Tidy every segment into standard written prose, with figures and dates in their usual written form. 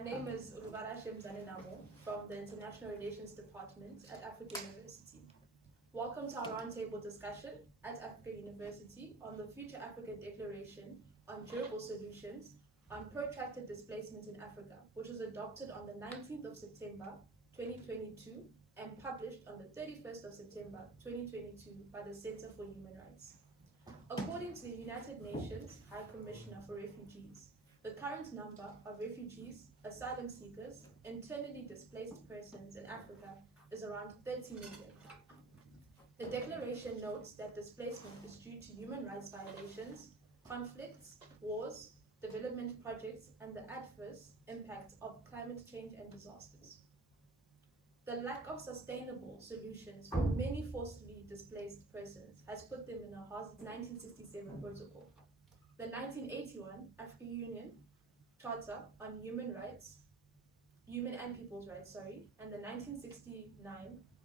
My name is Ulubarashe Mzaninamo from the International Relations Department at Africa University. Welcome to our roundtable discussion at Africa University on the Future Africa Declaration on Durable Solutions on Protracted Displacement in Africa, which was adopted on the 19th of September 2022 and published on the 31st of September 2022 by the Center for Human Rights. According to the United Nations High Commissioner for Refugees, the current number of refugees, asylum seekers, internally displaced persons in Africa is around 30 million. The declaration notes that displacement is due to human rights violations, conflicts, wars, development projects, and the adverse impacts of climate change and disasters. The lack of sustainable solutions for many forcibly displaced persons has put them in a Haas 1967 protocol, the 1981 African Union Charter on Human and People's Rights, and the 1969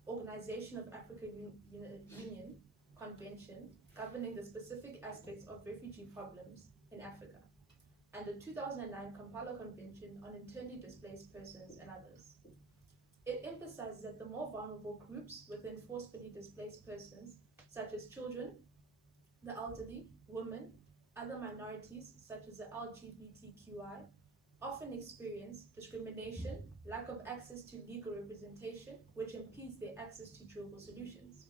Organization of African Union Convention governing the specific aspects of refugee problems in Africa, and the 2009 Kampala Convention on internally displaced persons and others. It emphasizes that the more vulnerable groups within forcibly displaced persons, such as children, the elderly, women, other minorities, such as the LGBTQI, often experience discrimination, lack of access to legal representation, which impedes their access to durable solutions.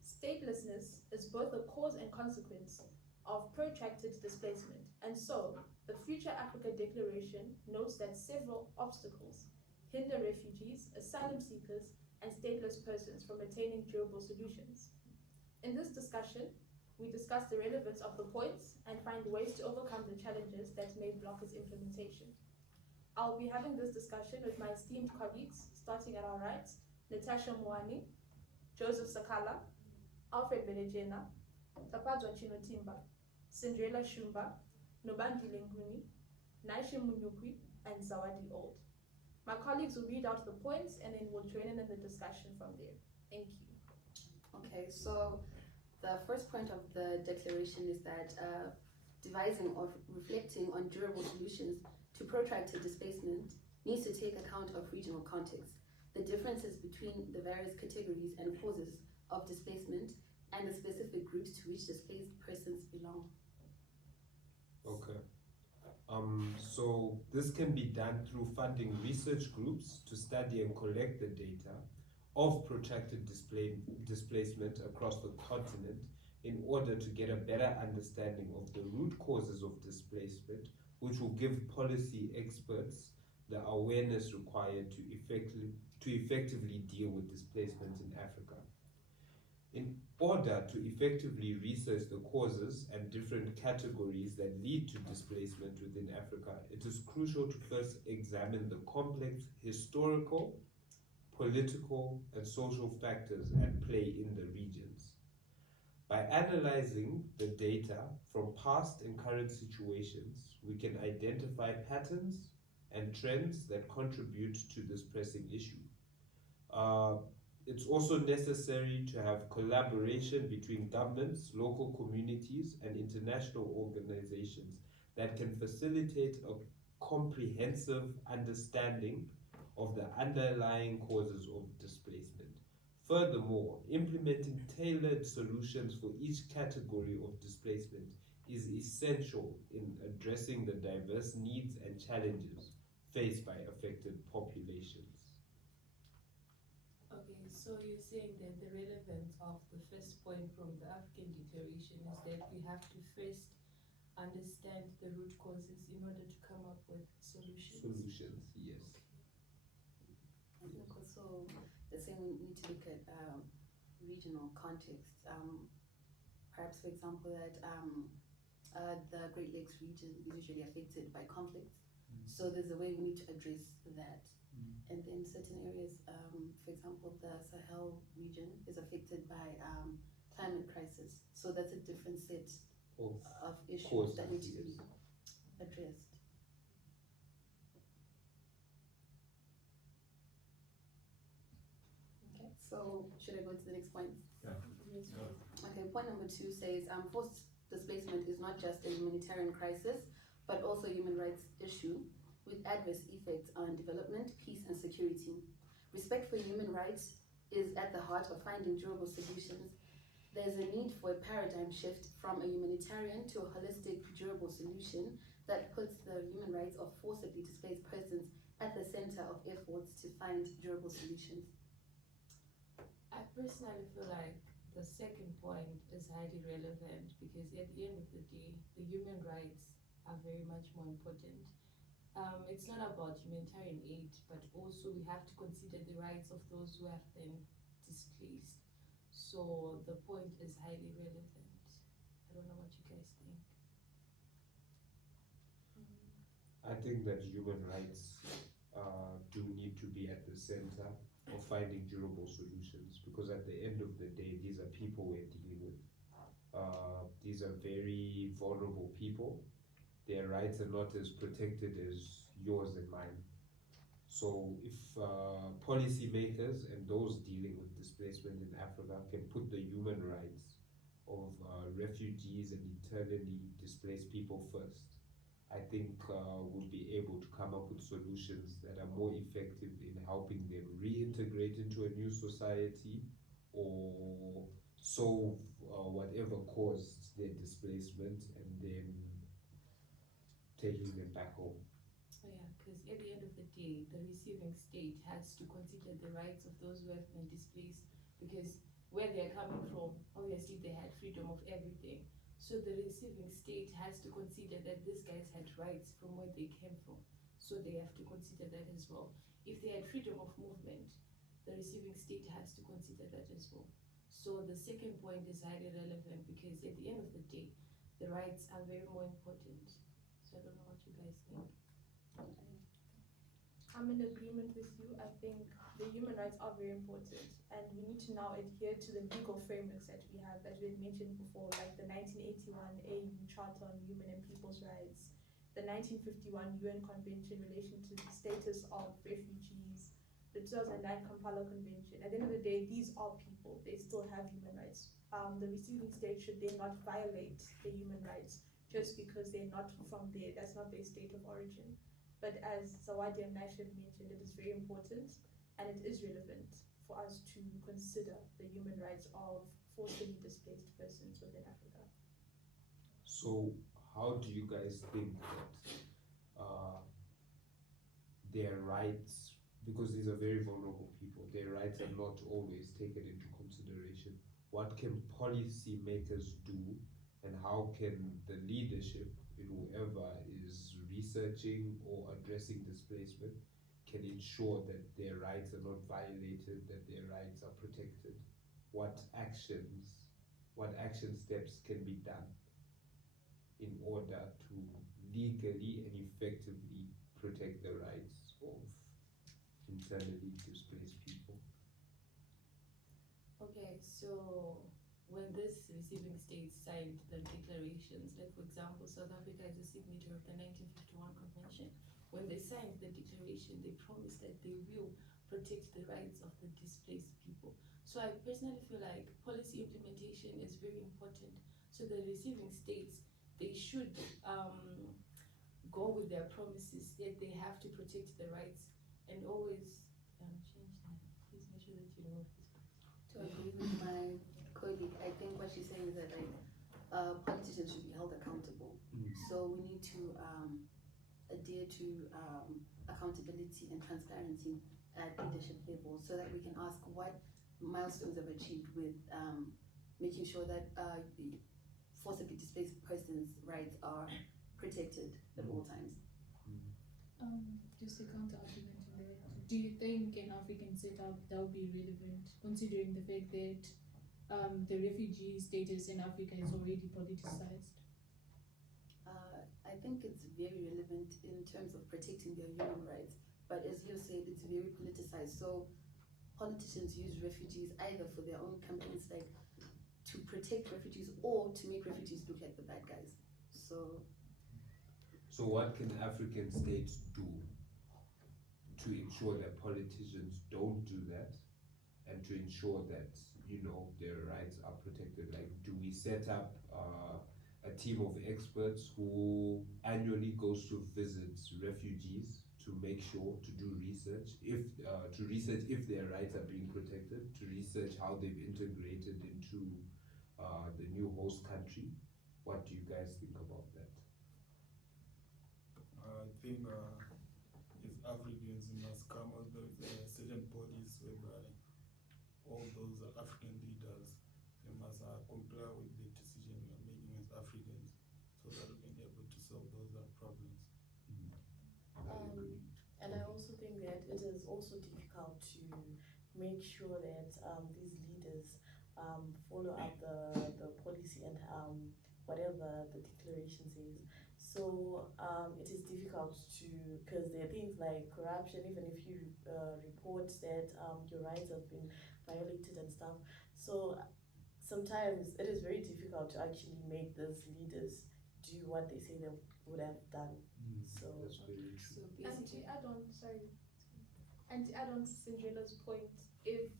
Statelessness is both a cause and consequence of protracted displacement, and so the Future Africa Declaration notes that several obstacles hinder refugees, asylum seekers, and stateless persons from attaining durable solutions. In this discussion, we discuss the relevance of the points and find ways to overcome the challenges that may block its implementation. I'll be having this discussion with my esteemed colleagues, starting at our right, Natasha Mwani, Joseph Sakala, Alfred Belejena, Tapadzwa Chinotimba, Cinderella Shumba, Nobandi Lenguni, Naishe Munyukwi, and Zawadi Old. My colleagues will read out the points and then we'll join in the discussion from there. Thank you. Okay, so the first point of the declaration is that devising or reflecting on durable solutions to protracted displacement needs to take account of regional context, the differences between the various categories and causes of displacement, and the specific groups to which displaced persons belong. Okay. So this can be done through funding research groups to study and collect the data of protracted displacement across the continent in order to get a better understanding of the root causes of displacement, which will give policy experts the awareness required to effectively deal with displacement in Africa. In order to effectively research the causes and different categories that lead to displacement within Africa, it is crucial to first examine the complex historical, political, and social factors at play in the regions. By analyzing the data from past and current situations, we can identify patterns and trends that contribute to this pressing issue. It's also necessary to have collaboration between governments, local communities, and international organizations that can facilitate a comprehensive understanding of the underlying causes of displacement. Furthermore, implementing tailored solutions for each category of displacement is essential in addressing the diverse needs and challenges faced by affected populations. Okay, so you're saying that the relevance of the first point from the African Declaration is that we have to first understand the root causes in order to come up with solutions. Solutions, yes. I think also the same, we need to look at regional context. Perhaps, for example, that the Great Lakes region is usually affected by conflict. So there's a way we need to address that. And then certain areas, for example, the Sahel region is affected by climate crisis. So that's a different set of issues that need to be addressed. Okay, so should I go to the next point? Yeah. Okay, point number 2 says forced displacement is not just a humanitarian crisis, but also a human rights issue, with adverse effects on development, peace, and security. Respect for human rights is at the heart of finding durable solutions. There's a need for a paradigm shift from a humanitarian to a holistic, durable solution that puts the human rights of forcibly displaced persons at the center of efforts to find durable solutions. I personally feel like the second point is highly relevant because at the end of the day, the human rights are very much more important. It's not about humanitarian aid, but also we have to consider the rights of those who have been displaced. So the point is highly relevant. I don't know what you guys think. I think that human rights do need to be at the center of finding durable solutions, because at the end of the day, these are people we're dealing with. These are very vulnerable people. Their rights are not as protected as yours and mine. So if policymakers and those dealing with displacement in Africa can put the human rights of refugees and internally displaced people first, I think we'll be able to come up with solutions that are more effective in helping them reintegrate into a new society or solve whatever caused their displacement and then taking them back home. Oh yeah, because at the end of the day, the receiving state has to consider the rights of those who have been displaced, because where they're coming from, obviously they had freedom of everything. So the receiving state has to consider that these guys had rights from where they came from. So they have to consider that as well. If they had freedom of movement, the receiving state has to consider that as well. So the second point is highly relevant because at the end of the day, the rights are very more important. So I don't know what you guys think. I'm in agreement with you. I think the human rights are very important, and we need to now adhere to the legal frameworks that we have, as we had mentioned before, like the 1981 AU Charter on Human and People's Rights, the 1951 UN Convention in relation to the status of refugees, the 2009 Kampala Convention. At the end of the day, these are people. They still have human rights. The receiving state should then not violate the human rights just because they're not from there. That's not their state of origin. But as Zawadi and Nash have mentioned, it is very important and it is relevant for us to consider the human rights of forcibly displaced persons within Africa. So how do you guys think that their rights, because these are very vulnerable people, their rights are not always taken into consideration? What can policymakers do, and how can the leadership in whoever is researching or addressing displacement can ensure that their rights are not violated, that their rights are protected? What action steps can be done in order to legally and effectively protect the rights of internally displaced people? Okay, so when this receiving state signed the declarations, like for example, South Africa is a signatory of the 1951 Convention. When they signed the declaration, they promised that they will protect the rights of the displaced people. So I personally feel like policy implementation is very important. So the receiving states, they should go with their promises that they have to protect the rights and always change that. Please make sure that you remove this. To agree with my colleague, I think what she's saying is that politicians should be held accountable. So we need to adhere to accountability and transparency at leadership level, so that we can ask what milestones have achieved with making sure that the forcibly displaced persons' rights are protected at all times. Just a counter argument in there. Do you think an African setup that would be relevant, considering the fact that the refugee status in Africa is already politicized? I think it's very relevant in terms of protecting their human rights, but as you said, it's very politicized. So politicians use refugees either for their own campaigns, like to protect refugees, or to make refugees look like the bad guys. So what can African states do to ensure that politicians don't do that, and to ensure that their rights are protected? Like, do we set up a team of experts who annually goes to visit refugees to make sure to do research, to research if their rights are being protected, to research how they've integrated into the new host country. What do you guys think about that? I think as Africans, we must come up with certain bodies whereby all those African leaders, they must comply with the decision we are making as Africans, so that we can be able to solve those problems. And I also think that it is also difficult to make sure that these leaders follow up the policy and whatever the declaration says. So it is difficult to, because there are things like corruption, even if you report that your rights have been violated and stuff. So sometimes it is very difficult to actually make these leaders do what they say they would have done. So That's very true. So And basically, to add on, to Cinderella's point, if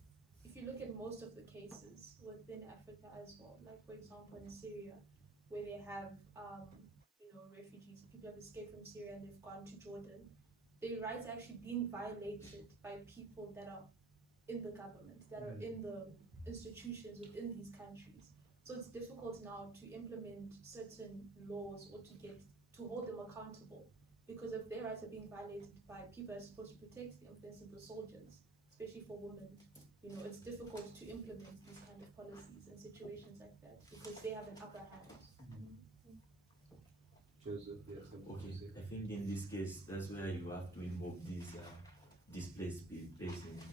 you look at most of the cases within Africa as well, like for example in Syria, where they have refugees, people have escaped from Syria and they've gone to Jordan, their rights are actually being violated by people that are in the government, that are in the institutions within these countries. So it's difficult now to implement certain laws or to hold them accountable, because if their rights are being violated by people that are supposed to protect them, for instance, the soldiers, especially for women, it's difficult to implement these kind of policies in situations like that because they have an upper hand. Joseph, yes, Okay, I think in this case, that's where you have to involve these displaced persons.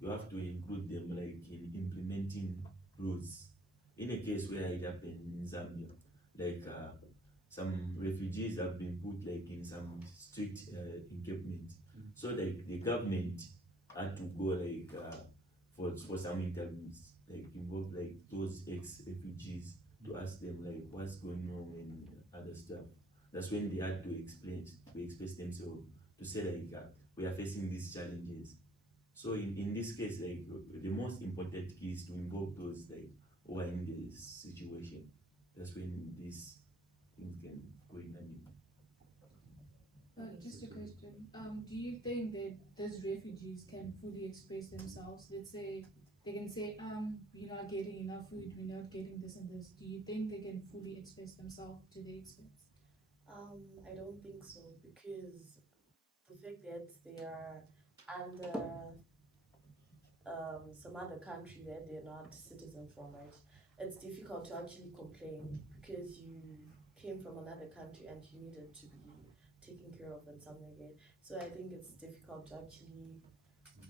You have to include them like in implementing rules. In a case where it happened in Zambia, like some refugees have been put like in some strict encampment. So like the government had to go like for some interviews, like involve like those ex-refugees to ask them like what's going on and other stuff. That's when they had to express themselves to say like we are facing these challenges. So in this case, like the most important key is to involve those like who are in this situation. That's when these things can go in and Just a question. Do you think that those refugees can fully express themselves? Let's say they can say, we're not getting enough food, we're not getting this and this. Do you think they can fully express themselves to the extent? I don't think so, because the fact that they are under some other country that they're not citizen from, right? It's difficult to actually complain because you came from another country and you needed to be taken care of and something like that. So I think it's difficult to actually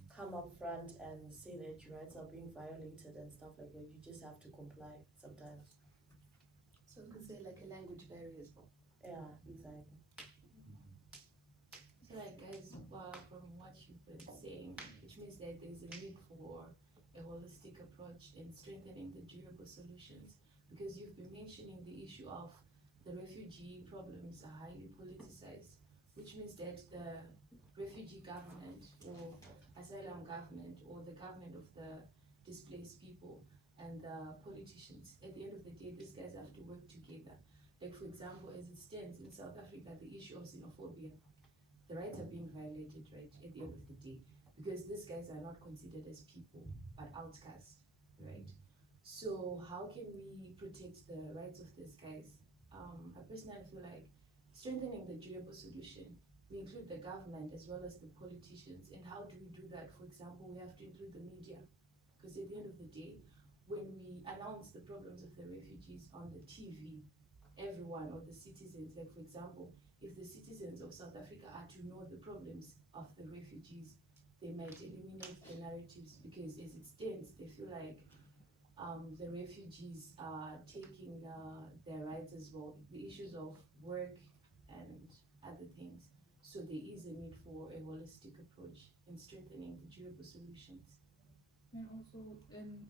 come up front and say that your rights are being violated and stuff like that. You just have to comply sometimes. So we could say like a language barrier as well. Yeah, exactly. so like guys, from what you've been saying, which means that there's a need for a holistic approach in strengthening the durable solutions, because you've been mentioning the issue of the refugee problems are highly politicized, which means that the refugee government or asylum government or the government of the displaced people and the politicians, at the end of the day, these guys have to work together. Like for example, as it stands in South Africa, the issue of xenophobia, the rights are being violated, right, at the end of the day, because these guys are not considered as people, but outcasts, right? So how can we protect the rights of these guys? I personally feel like strengthening the durable solution, we include the government as well as the politicians. And how do we do that? For example, we have to include the media, because at the end of the day, when we announce the problems of the refugees on the TV, everyone or the citizens, like for example, if the citizens of South Africa are to know the problems of the refugees, they might eliminate the narratives, because as it stands, they feel like the refugees are taking their rights as well, the issues of work and other things. So there is a need for a holistic approach in strengthening the durable solutions. And also, in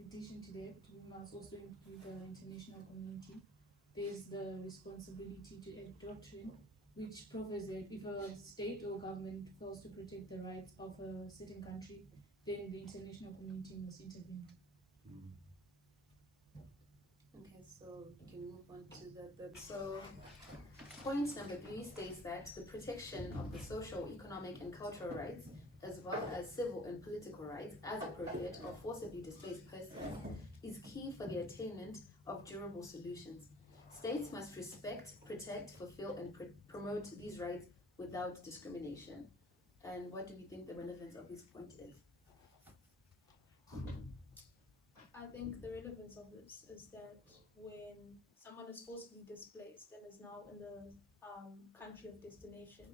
addition to that, we must also include the international community. There's the responsibility to act doctrine, which provides that if a state or government fails to protect the rights of a certain country, then the international community must intervene. Okay, Okay, so we can move on to the third. So point number 3 states that the protection of the social, economic, and cultural rights, as well as civil and political rights, as appropriate of forcibly displaced persons, is key for the attainment of durable solutions. States must respect, protect, fulfill, and promote these rights without discrimination. And what do we think the relevance of this point is? I think the relevance of this is that when someone is forcibly displaced and is now in the country of destination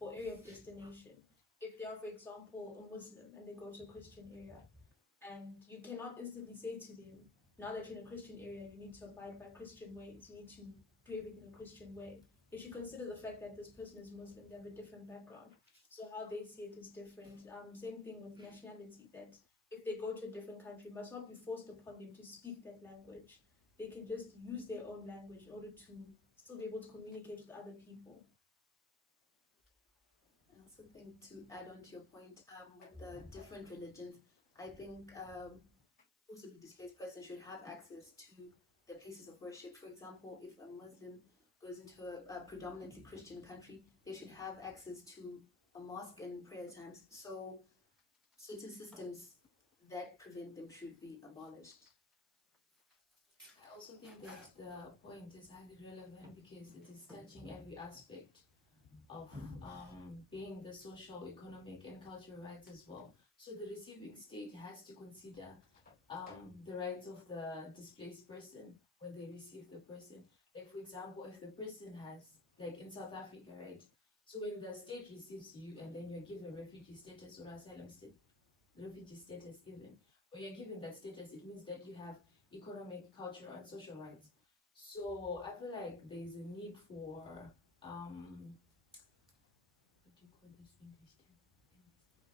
or area of destination, if they are, for example, a Muslim and they go to a Christian area, and you cannot instantly say to them, now that you're in a Christian area, you need to abide by Christian ways, you need to do everything a Christian way. They should consider the fact that this person is Muslim, they have a different background. So how they see it is different. Same thing with nationality, that if they go to a different country, it must not be forced upon them to speak that language. They can just use their own language in order to still be able to communicate with other people. I also think, to add on to your point, with the different religions, I think forcibly displaced persons should have access to their places of worship. For example, if a Muslim goes into a predominantly Christian country, they should have access to a mosque and prayer times. So certain systems that prevent them should be abolished. I also think that the point is highly relevant because it is touching every aspect of being the social, economic, and cultural rights as well. So the receiving state has to consider the rights of the displaced person when they receive the person. Like, for example, if the person has, like in South Africa, right? So when the state receives you and then you're given refugee status or refugee status even, when you're given that status, it means that you have economic, cultural, and social rights. So I feel like there's a need for what do you call this in English term?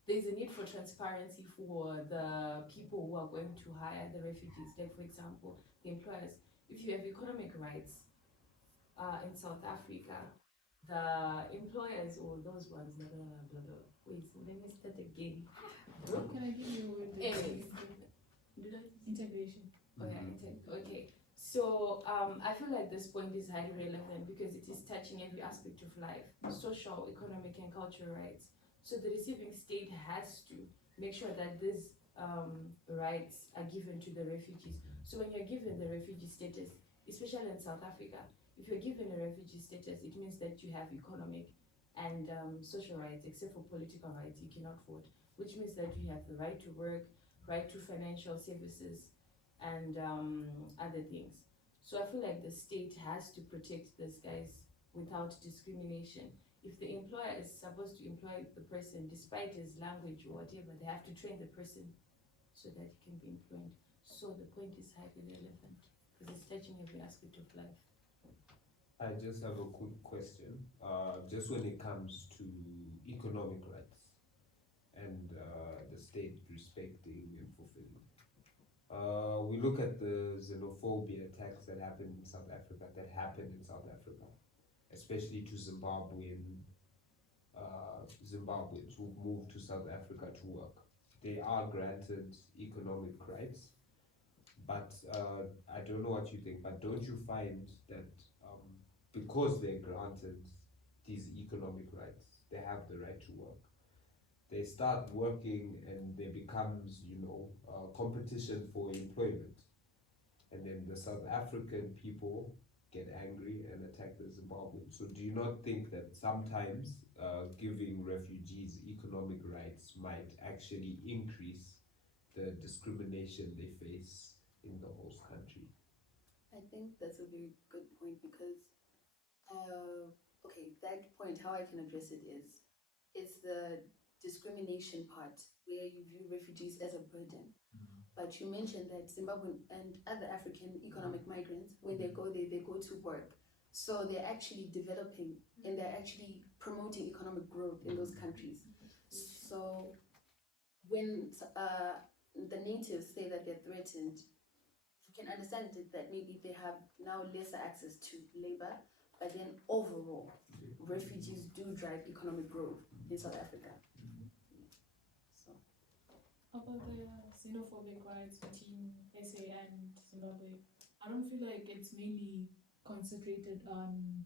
There's a need for transparency for the people who are going to hire the refugees. Like, for example, the employers. If you have economic rights in South Africa, the employers or those ones, blah, blah, blah, blah, blah. Wait, let me start again. Can I give you a word? Anyways. Did I? Integration. Oh yeah, okay. So I feel like this point is highly relevant because it is touching every aspect of life, social, economic, and cultural rights. So the receiving state has to make sure that these rights are given to the refugees. So when you're given the refugee status, especially in South Africa, if you're given a refugee status, it means that you have economic and social rights, except for political rights, you cannot vote, which means that you have the right to work, right to financial services, and other things. So I feel like the state has to protect these guys without discrimination. If the employer is supposed to employ the person despite his language or whatever, they have to train the person so that he can be employed. So the point is highly relevant because it's touching every aspect of life. I just have a quick question. Just when it comes to economic rights and the state respecting and fulfilling. We look at the xenophobia attacks that happened in South Africa, especially to Zimbabweans who've moved to South Africa to work. They are granted economic rights, but I don't know what you think, but don't you find that because they're granted these economic rights, they have the right to work, they start working and there becomes, competition for employment. And then the South African people get angry and attack the Zimbabweans. So do you not think that sometimes giving refugees economic rights might actually increase the discrimination they face in the host country? I think that's a very good point because, okay, that point, how I can address it is, it's the discrimination part where you view refugees as a burden. But you mentioned that Zimbabwean and other African economic migrants, when they go there, they go to work. So they're actually developing and they're actually promoting economic growth in those countries. So when the natives say that they're threatened, you can understand it that maybe they have now lesser access to labor, but then overall, refugees do drive economic growth in South Africa. So, About the xenophobic rights between SA and Zimbabwe, I don't feel like it's mainly concentrated on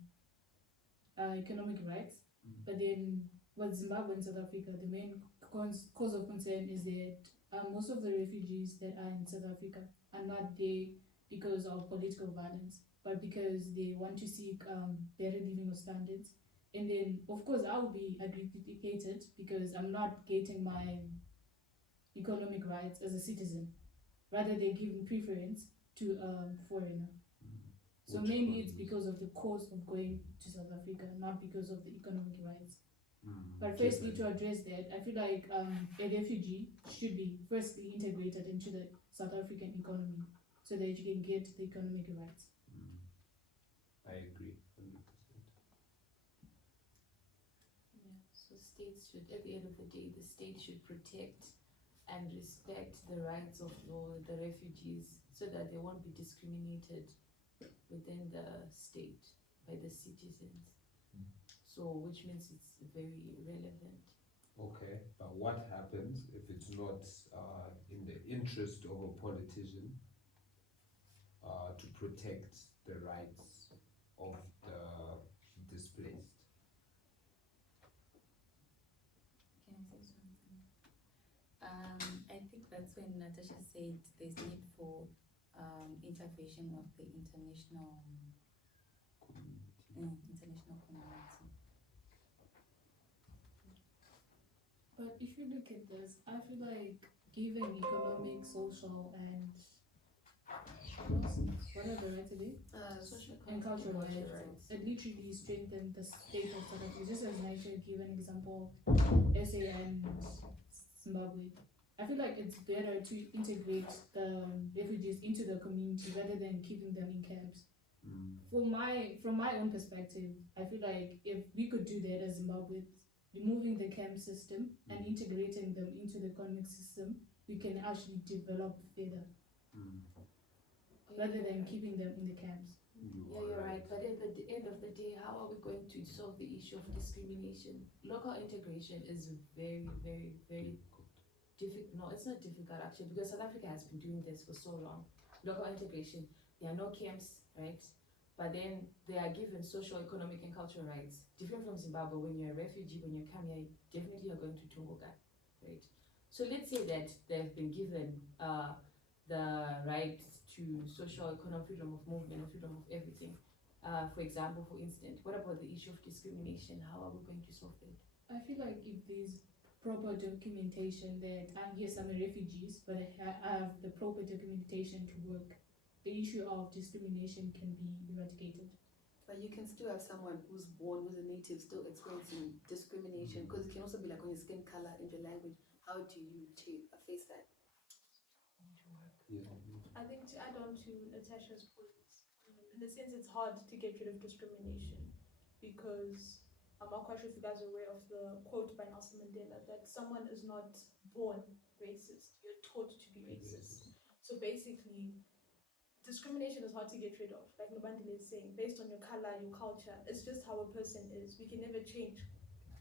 economic rights, but then with Zimbabwe and South Africa, the main cause of concern is that most of the refugees that are in South Africa are not there because of political violence, but because they want to seek better living standards. And then, of course, I'd be adjudicated because I'm not getting my economic rights as a citizen. Rather, they're giving preference to a foreigner. So Which mainly it's causes- because of the cost of going to South Africa, not because of the economic rights. Mm, But firstly, given- to address that, I feel like a refugee should be firstly integrated into the South African economy so that you can get the economic rights. I agree, 100%. Yeah. So states should, at the end of the day, the state should protect and respect the rights of the refugees so that they won't be discriminated within the state by the citizens. So, which means it's very relevant. Okay, but what happens if it's not in the interest of a politician to protect the rights of the displaced? Can I say something? I think that's when Natasha said there's need for intervention of the international community. But if you look at this, I feel like given economic, social, and whatever right to do, Social and cultural rights, rights. it literally strengthened the state of South Africa. Just as Nigeria gave an example, SA and Zimbabwe. I feel like it's better to integrate the refugees into the community rather than keeping them in camps. From my own perspective, I feel like if we could do that as Zimbabwe, removing the camp system and integrating them into the economic system, we can actually develop further rather than keeping them in the camps. Yeah, you're right. But at the end of the day, how are we going to solve the issue of discrimination? Local integration is very, very, very difficult. No, it's not difficult actually, because South Africa has been doing this for so long. Local integration, there are no camps, right? But then they are given social, economic, and cultural rights. Different from Zimbabwe, when you're a refugee, when you come here, definitely you're going to Tunguka, right? So let's say that they've been given the right to social, economic freedom of movement, or freedom of everything. For example, for instance, what about the issue of discrimination? How are we going to solve that? I feel like if there's proper documentation that yes, I'm a refugee, but I have the proper documentation to work, the issue of discrimination can be eradicated. But you can still have someone who's born, who's a native, still experiencing discrimination, because it can also be like on your skin color and your language. How do you face that? Yeah. I think to add on to Natasha's point, in the sense it's hard to get rid of discrimination because I'm not quite sure if you guys are aware of the quote by Nelson Mandela that someone is not born racist, you're taught to be racist. So basically, discrimination is hard to get rid of. Like Nobandile is saying, based on your color, your culture, it's just how a person is. We can never change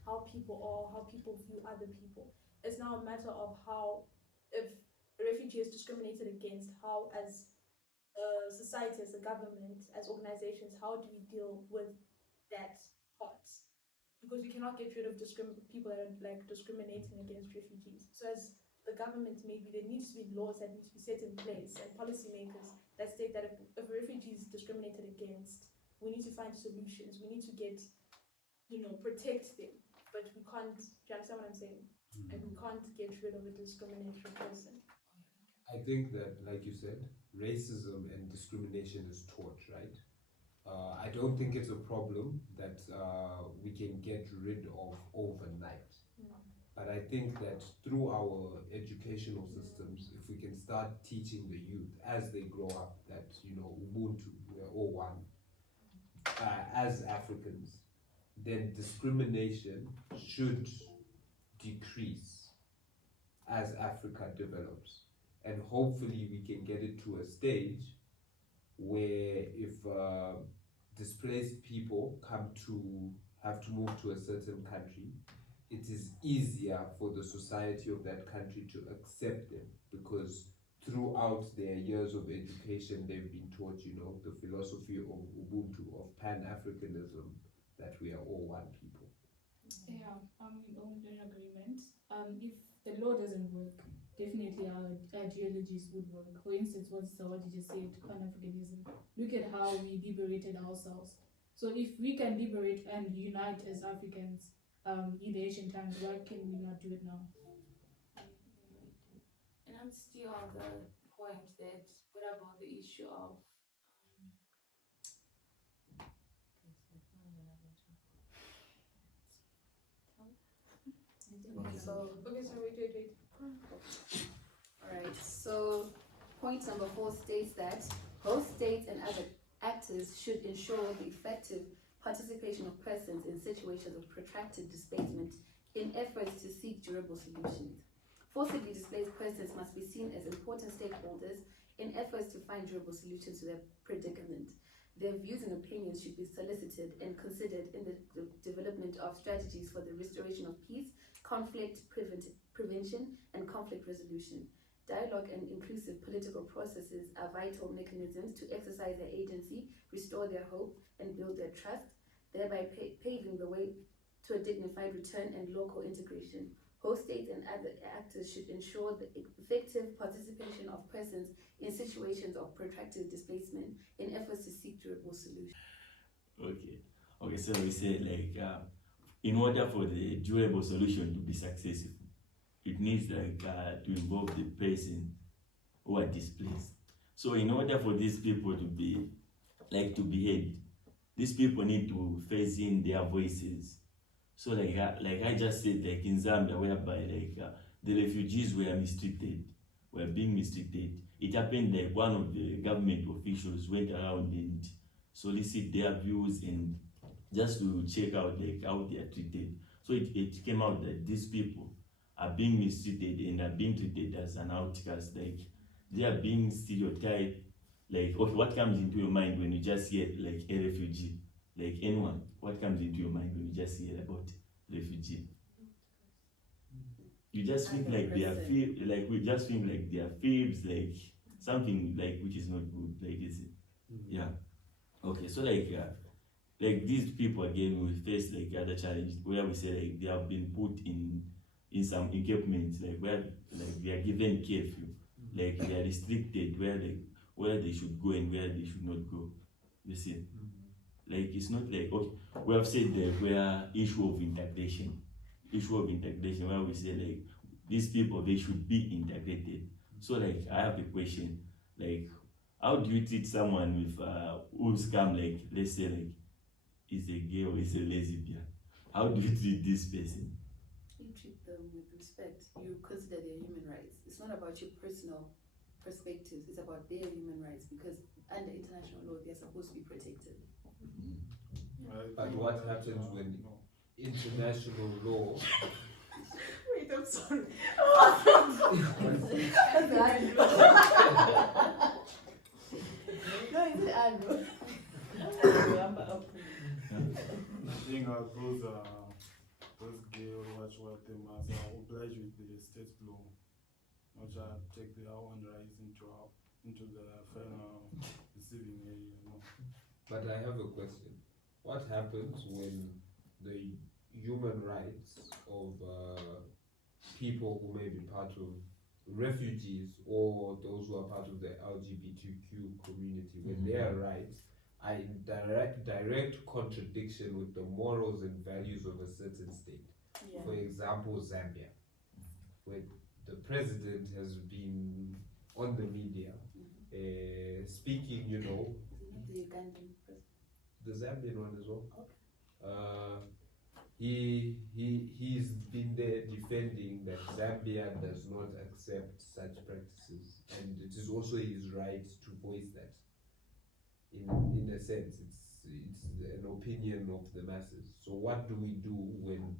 how people are, how people view other people. It's now a matter of how, if a refugee is discriminated against, how as a society, as a government, as organizations, how do we deal with that part? Because we cannot get rid of people that are like discriminating against refugees. So as the government, maybe there needs to be laws that need to be set in place and policymakers that state that if a refugee is discriminated against, we need to find solutions. We need to get, protect them. But we can't, do you understand what I'm saying? Like we can't get rid of a discriminatory person. I think that, like you said, racism and discrimination is taught, right? I don't think it's a problem that we can get rid of overnight. But I think that through our educational systems, if we can start teaching the youth as they grow up that, Ubuntu, we're all one, as Africans, then discrimination should decrease as Africa develops. And hopefully we can get it to a stage where if displaced people have to move to a certain country, it is easier for the society of that country to accept them, because throughout their years of education, they've been taught, you know, the philosophy of Ubuntu, of Pan-Africanism, that we are all one people. Yeah, I'm in agreement. If the law doesn't work, definitely our ideologies would work. For instance, what Sawadi just said, Pan-Africanism. Look at how we liberated ourselves. So if we can liberate and unite as Africans in the ancient times, why can we not do it now? And I'm still on the point that what about the issue of So, Okay, so wait. alright, so point number 4 states that host states and other actors should ensure the effective participation of persons in situations of protracted displacement in efforts to seek durable solutions. Forcibly displaced persons must be seen as important stakeholders in efforts to find durable solutions to their predicament. Their views and opinions should be solicited and considered in the development of strategies for the restoration of peace, conflict prevention, and conflict resolution. Dialogue and inclusive political processes are vital mechanisms to exercise their agency, restore their hope, and build their trust, thereby paving the way to a dignified return and local integration. Host states and other actors should ensure the effective participation of persons in situations of protracted displacement in efforts to seek durable solutions. Okay, so we say in order for the durable solution to be successful, it needs to involve the person who are displaced. So in order for these people to be heard, these people need to face in their voices. So I just said, in Zambia, whereby the refugees were being mistreated. It happened one of the government officials went around and solicit their views and just to check out how they are treated. So it came out that these people are being mistreated and are being treated as an outcast. They are being stereotyped. Okay, what comes into your mind when you just hear a refugee? Anyone, what comes into your mind when you just hear about refugee? You just think they are we just think they are fibs, something which is not good, is it? Yeah. Okay, so these people again will face other challenges where we say they have been put in some encampments where they are given curfew, they are restricted where they should go and where they should not go. You see? It's not okay, we have said where issue of integration where we say these people, they should be integrated. So I have a question, how do you treat someone with who's come let's say is a gay or is a lesbian? How do you treat this person? You treat them with respect. You consider their human rights. It's not about your personal perspectives, it's about their human rights, because under international law they're supposed to be protected. But what happens when international law Wait, I'm sorry. No, is it Andrew? I think those gay or what they must are obliged with the state law, which take their own rights into the final receiving area. No. But I have a question. What happens when the human rights of people who may be part of refugees or those who are part of the LGBTQ community, when their rights are in direct contradiction with the morals and values of a certain state? Yeah. For example, Zambia, where the president has been on the media speaking, Is it not the Ugandan president? the Zambian one as well. Okay. He's been there defending that Zambia does not accept such practices, and it is also his right to voice that. In a sense, it's an opinion of the masses. So what do we do when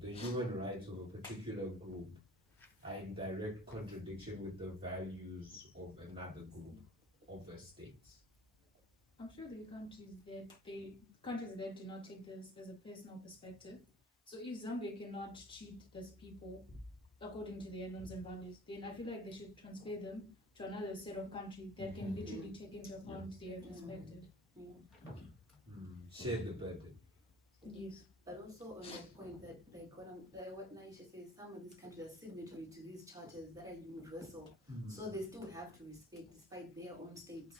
the human rights of a particular group are in direct contradiction with the values of another group of a state? I'm sure there are countries that do not take this as a personal perspective. So if Zambia cannot treat these people according to their norms and values, then I feel like they should transfer them to another set of country that can literally take into account their perspective. Share the burden. Yes. But also on the point that, like what Naisha says, some of these countries are signatory to these charters that are universal, so they still have to respect despite their own state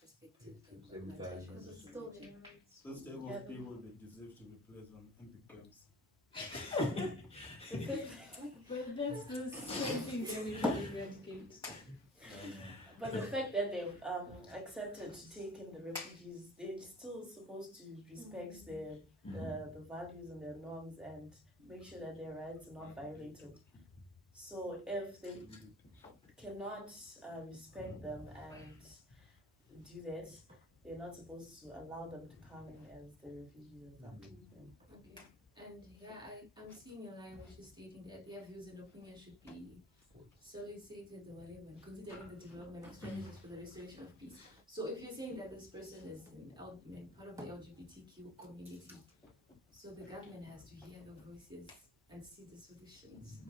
perspective. And values. It's still human rights. Those type of people, they deserve to be placed on empty camps. But that's the same thing that we can eradicate. But the fact that they've accepted to take in the refugees, they're still supposed to respect their the values and their norms and make sure that their rights are not violated. So if they cannot respect them and do that, they're not supposed to allow them to come in as the refugees. Okay. And yeah, I'm seeing a line which is stating that their views and opinions should be solicited or whatever, and considered in the development of strategies for the restoration of peace. So if you're saying that this person is part of the LGBTQ community, so the government has to hear the voices and see the solutions.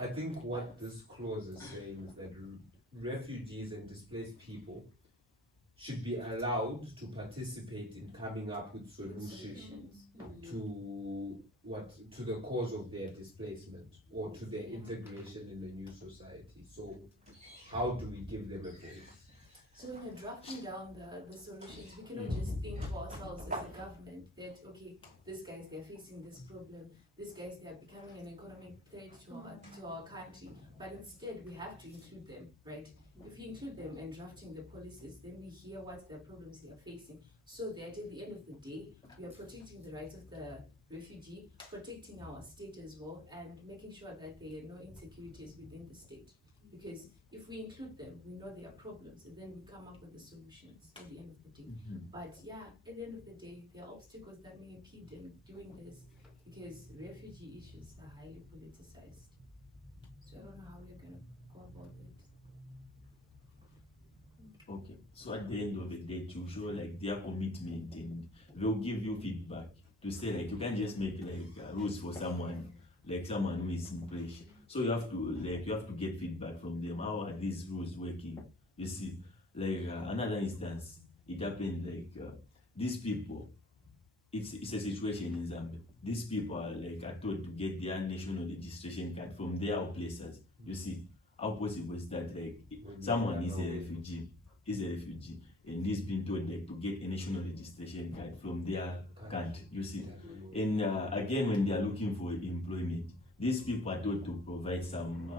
I think what this clause is saying is that refugees and displaced people should be allowed to participate in coming up with solutions to the cause of their displacement or to their integration in the new society. So how do we give them a voice? So when you're drafting down the solutions, we cannot just think for ourselves as a government that, okay, these guys, they're facing this problem, these guys, they're becoming an economic threat to our country, but instead we have to include them, right? If we include them in drafting the policies, then we hear what the problems they are facing. So that at the end of the day, we are protecting the rights of the refugee, protecting our state as well, and making sure that there are no insecurities within the state. Because if we include them, we know there are problems, and then we come up with the solutions at the end of the day. But yeah, at the end of the day, there are obstacles that may impede them doing this because refugee issues are highly politicized. So I don't know how we're gonna go about it. Okay, so at the end of the day, to show like their commitment, and they'll give you feedback to say like you can't just make like rules for someone who is in pressure. So you have to get feedback from them. How are these rules working? You see, another instance, it happened these people. It's a situation in Zambia. These people are told to get their national registration card from their places. You see, how possible is that someone is a refugee, and he's been told to get a national registration card from their country. You see, and again when they are looking for employment, these people are told to provide some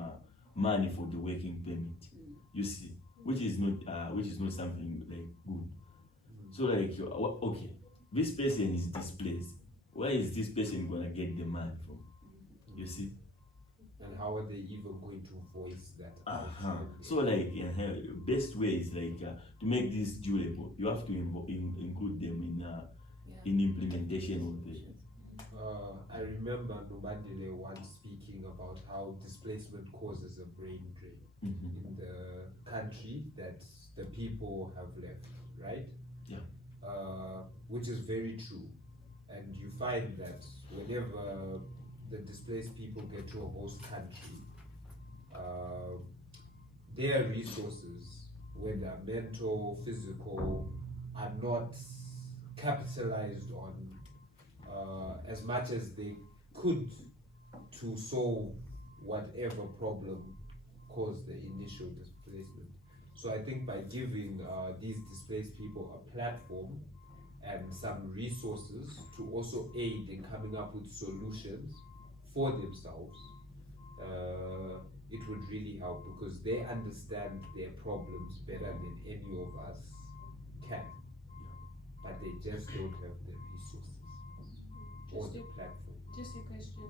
money for the working permit. You see, which is not something good. So okay, this person is displaced. Where is this person gonna get the money from? You see. And how are they even going to voice that? So best way is to make this durable. You have to include them in implementation of it. I remember Nubandile once speaking about how displacement causes a brain drain in the country that the people have left, right? Yeah. Which is very true. And you find that whenever the displaced people get to a host country, their resources, whether mental, physical, are not capitalized on as much as they could to solve whatever problem caused the initial displacement. So I think by giving these displaced people a platform and some resources to also aid in coming up with solutions for themselves, it would really help because they understand their problems better than any of us can. But they just don't have the resources or the platform. Just a question.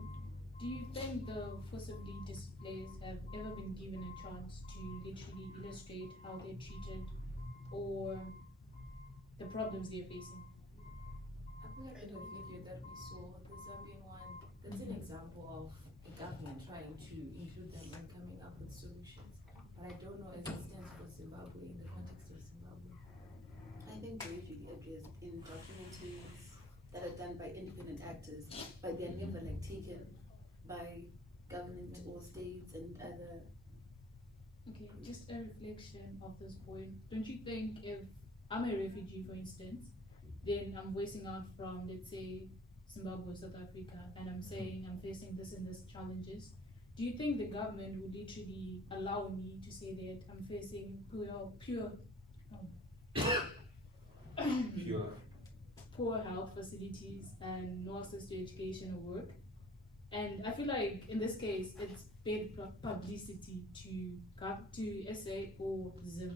Do you think the forcibly displaced have ever been given a chance to literally illustrate how they're treated or the problems they're facing? I feel like the video that we saw, the Zambian one, that's an example of the government trying to include them and coming up with solutions. But I don't know as it stands for Zimbabwe in the context of Zimbabwe. I think they're usually addressed in documentaries that are done by independent actors, but they're never taken by government or states and other. Okay, just a reflection of this point. Don't you think if I'm a refugee, for instance, then I'm voicing out from, let's say, Zimbabwe, South Africa, and I'm saying I'm facing this and this challenges, do you think the government would literally allow me to say that I'm facing poor health facilities and no access to education or work? And I feel like in this case, it's bad publicity to SA or Zim.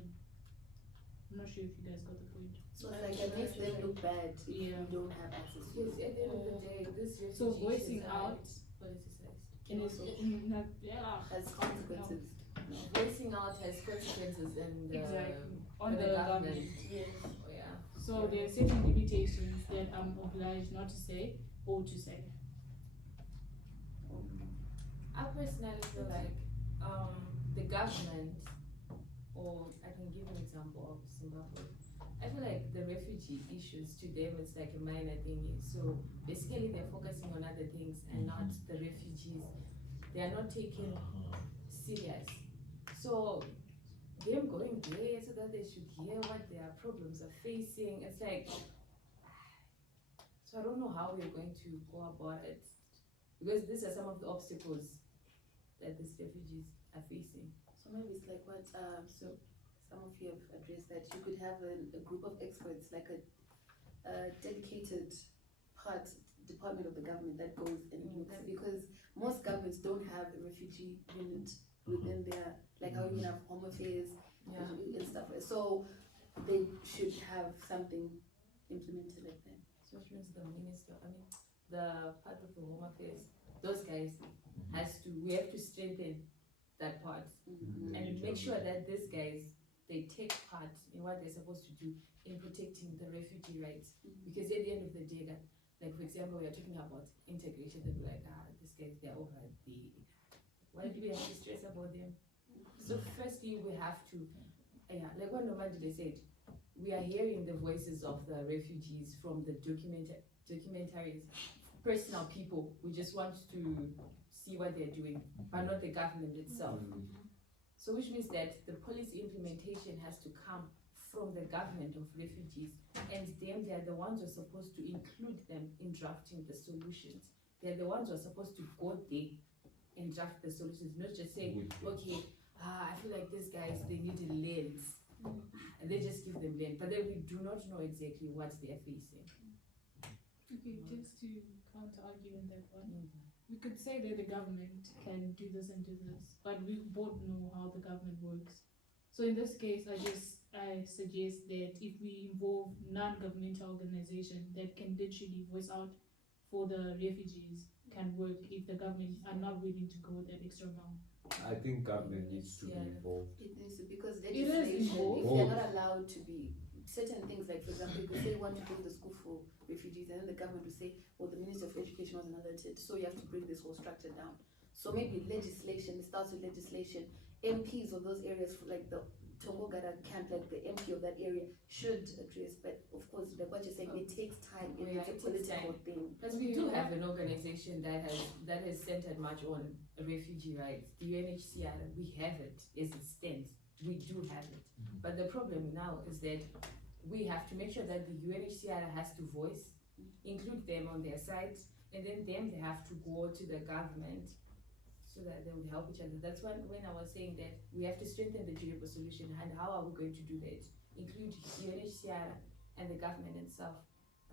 I'm not sure if you guys got the point. So it's like it makes them look bad if Yeah. you don't have access to Because at the end of the day, this refugee So voicing issues out are politicized. and it's yeah, has consequences. Voicing out has consequences and exactly for on the government. Yes. Oh, yeah. So there are certain limitations that I'm obliged not to say or to say. I personally feel like the government, or I can give an example of Zimbabwe. I feel like the refugee issues to them it's like a minor thing. So basically they're focusing on other things and not the refugees. They are not taken serious. So them going there so that they should hear what their problems are facing. It's like, so I don't know how we're going to go about it because these are some of the obstacles that these refugees are facing. So maybe it's like what so some of you have addressed that you could have a group of experts, like a dedicated department of the government that goes and looks, because most governments don't have a refugee unit within their, like how you have home affairs and stuff. So they should have something implemented like that. So which means the minister, I mean, the part of the home affairs, those guys we have to strengthen that part and make sure that these guys, they take part in what they're supposed to do in protecting the refugee rights. Because at the end of the day, that, like for example, we are talking about integration, they'll be like, these guys, they're over why do we have to stress about them? So firstly, we have to, like what Nomandile said, we are hearing the voices of the refugees from the documentaries, personal people. We just want to see what they're doing, but not the government itself. So which means that the policy implementation has to come from the government of refugees, and them, they're the ones who are supposed to include them in drafting the solutions. They're the ones who are supposed to go there and draft the solutions, not just saying, okay, I feel like these guys, they need lands, and they just give them land, but then we do not know exactly what they're facing. Okay, just to counter-argue on that one, we could say that the government can do this and do this, but we both know how the government works. So in this case, I suggest that if we involve non-governmental organizations that can literally voice out for the refugees can work if the government are not willing to go that extra mile. I think government needs to be involved. It needs to, because It is legislation, involved. if they're not allowed to be certain things, like for example, you could say you want to build a school for refugees, and then the government will say, well, the Minister of Education wasn't alerted, so you have to bring this whole structure down. So maybe legislation, it starts with legislation. MPs of those areas, like the Tongogara camp, like the MP of that area, should address. But of course, like what you're saying, it takes time. It's a political thing. Plus, we do have an organization that has centered much on refugee rights. The UNHCR, we have it as it stands. We do have it. But the problem now is that we have to make sure that the UNHCR has to voice, include them on their side, and then they have to go to the government so that they will help each other. That's when I was saying that we have to strengthen the durable solution, and how are we going to do that? Include UNHCR and the government itself.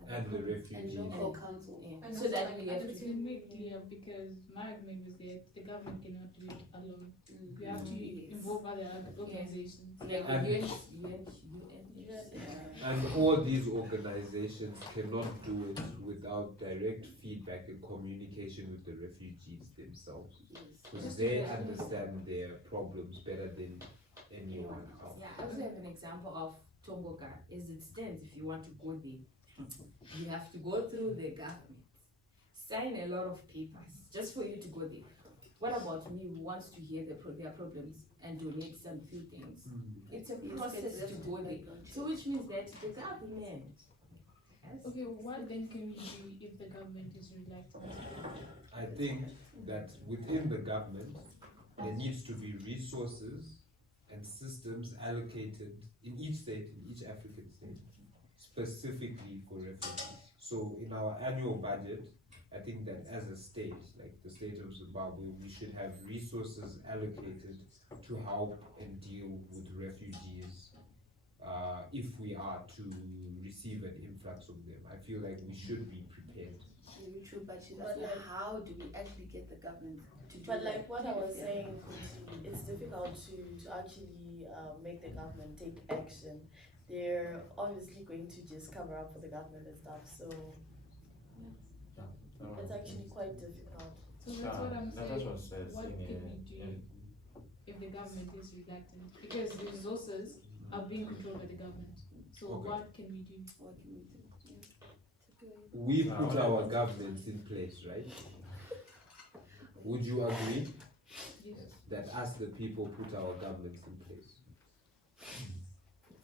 And the refugees. And local council. Yeah. And So that we have To to make clear, because my argument was that the government cannot do it alone. You have to involve other organizations. like And- UNHCR. And all these organizations cannot do it without direct feedback and communication with the refugees themselves. Because they understand their problems better than anyone else. Yeah, I also have an example of Tongoka. As it stands, if you want to go there, you have to go through the government, sign a lot of papers just for you to go there. What about me who wants to hear their problems and donate some few things? It's a process to go there. So which means that the government has. Okay, what then can we do if the government is reluctant? I think that within the government, there needs to be resources and systems allocated in each state, in each African state, specifically for refugees. So in our annual budget, I think that as a state, like the state of Zimbabwe, we should have resources allocated to help and deal with refugees if we are to receive an influx of them. I feel like we should be prepared. Very true, but she's But asking like- how do we actually get the government to do But that? like what I was Yeah. saying, it's difficult to actually make the government take action. They're obviously going to just cover up for the government and stuff, so it's actually quite difficult. So that's what I'm That's saying. what says What in, can we do if the government is reluctant? Because the resources are being controlled by the government. So Okay. what can we do? What can we do? Yeah. Take away. We put our governments in place, right? Would you agree Yes. that us, the people, put our governments in place?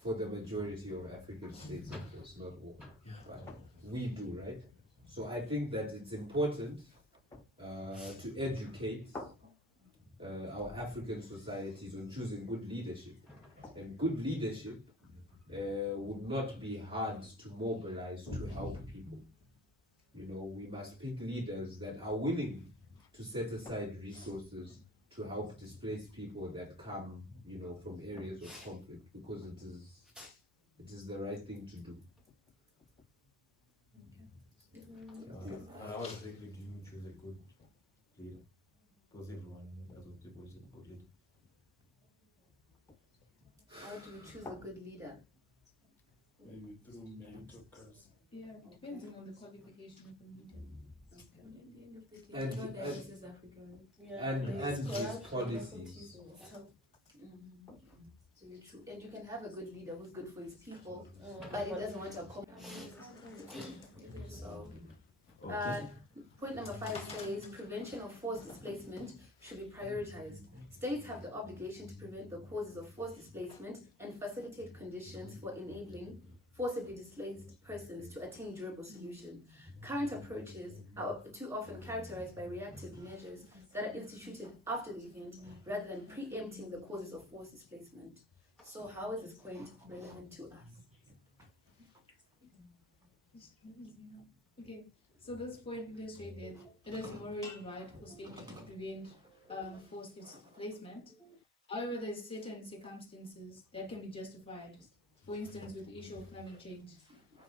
For the majority of African states, of course, not all. But we do, right? So I think that it's important to educate our African societies on choosing good leadership. And good leadership would not be hard to mobilize to help people. You know, we must pick leaders that are willing to set aside resources to help displaced people that come, you know, from areas of conflict, because it is the right thing to do. I was thinking, do you choose a good leader? Because everyone, as of people, is a good leader. How do we choose a good leader? Maybe through meritocracy. Yeah, depending on the qualification of the leader. And- God and- this is Africa, right? Yeah, And there's his corruption, policies. nepotism and stuff. So you true, and you can have a good leader who's good for his people, Mm, but he doesn't want to accomplish. So, Okay. point number 5 says prevention of forced displacement should be prioritized. States have the obligation to prevent the causes of forced displacement and facilitate conditions for enabling forcibly displaced persons to attain durable solution. Current approaches are too often characterized by reactive measures that are instituted after the event rather than preempting the causes of forced displacement. So how is this point relevant to us? Okay, so this point illustrated it is morally right for states to prevent forced displacement. However, there are certain circumstances that can be justified. For instance, with the issue of climate change.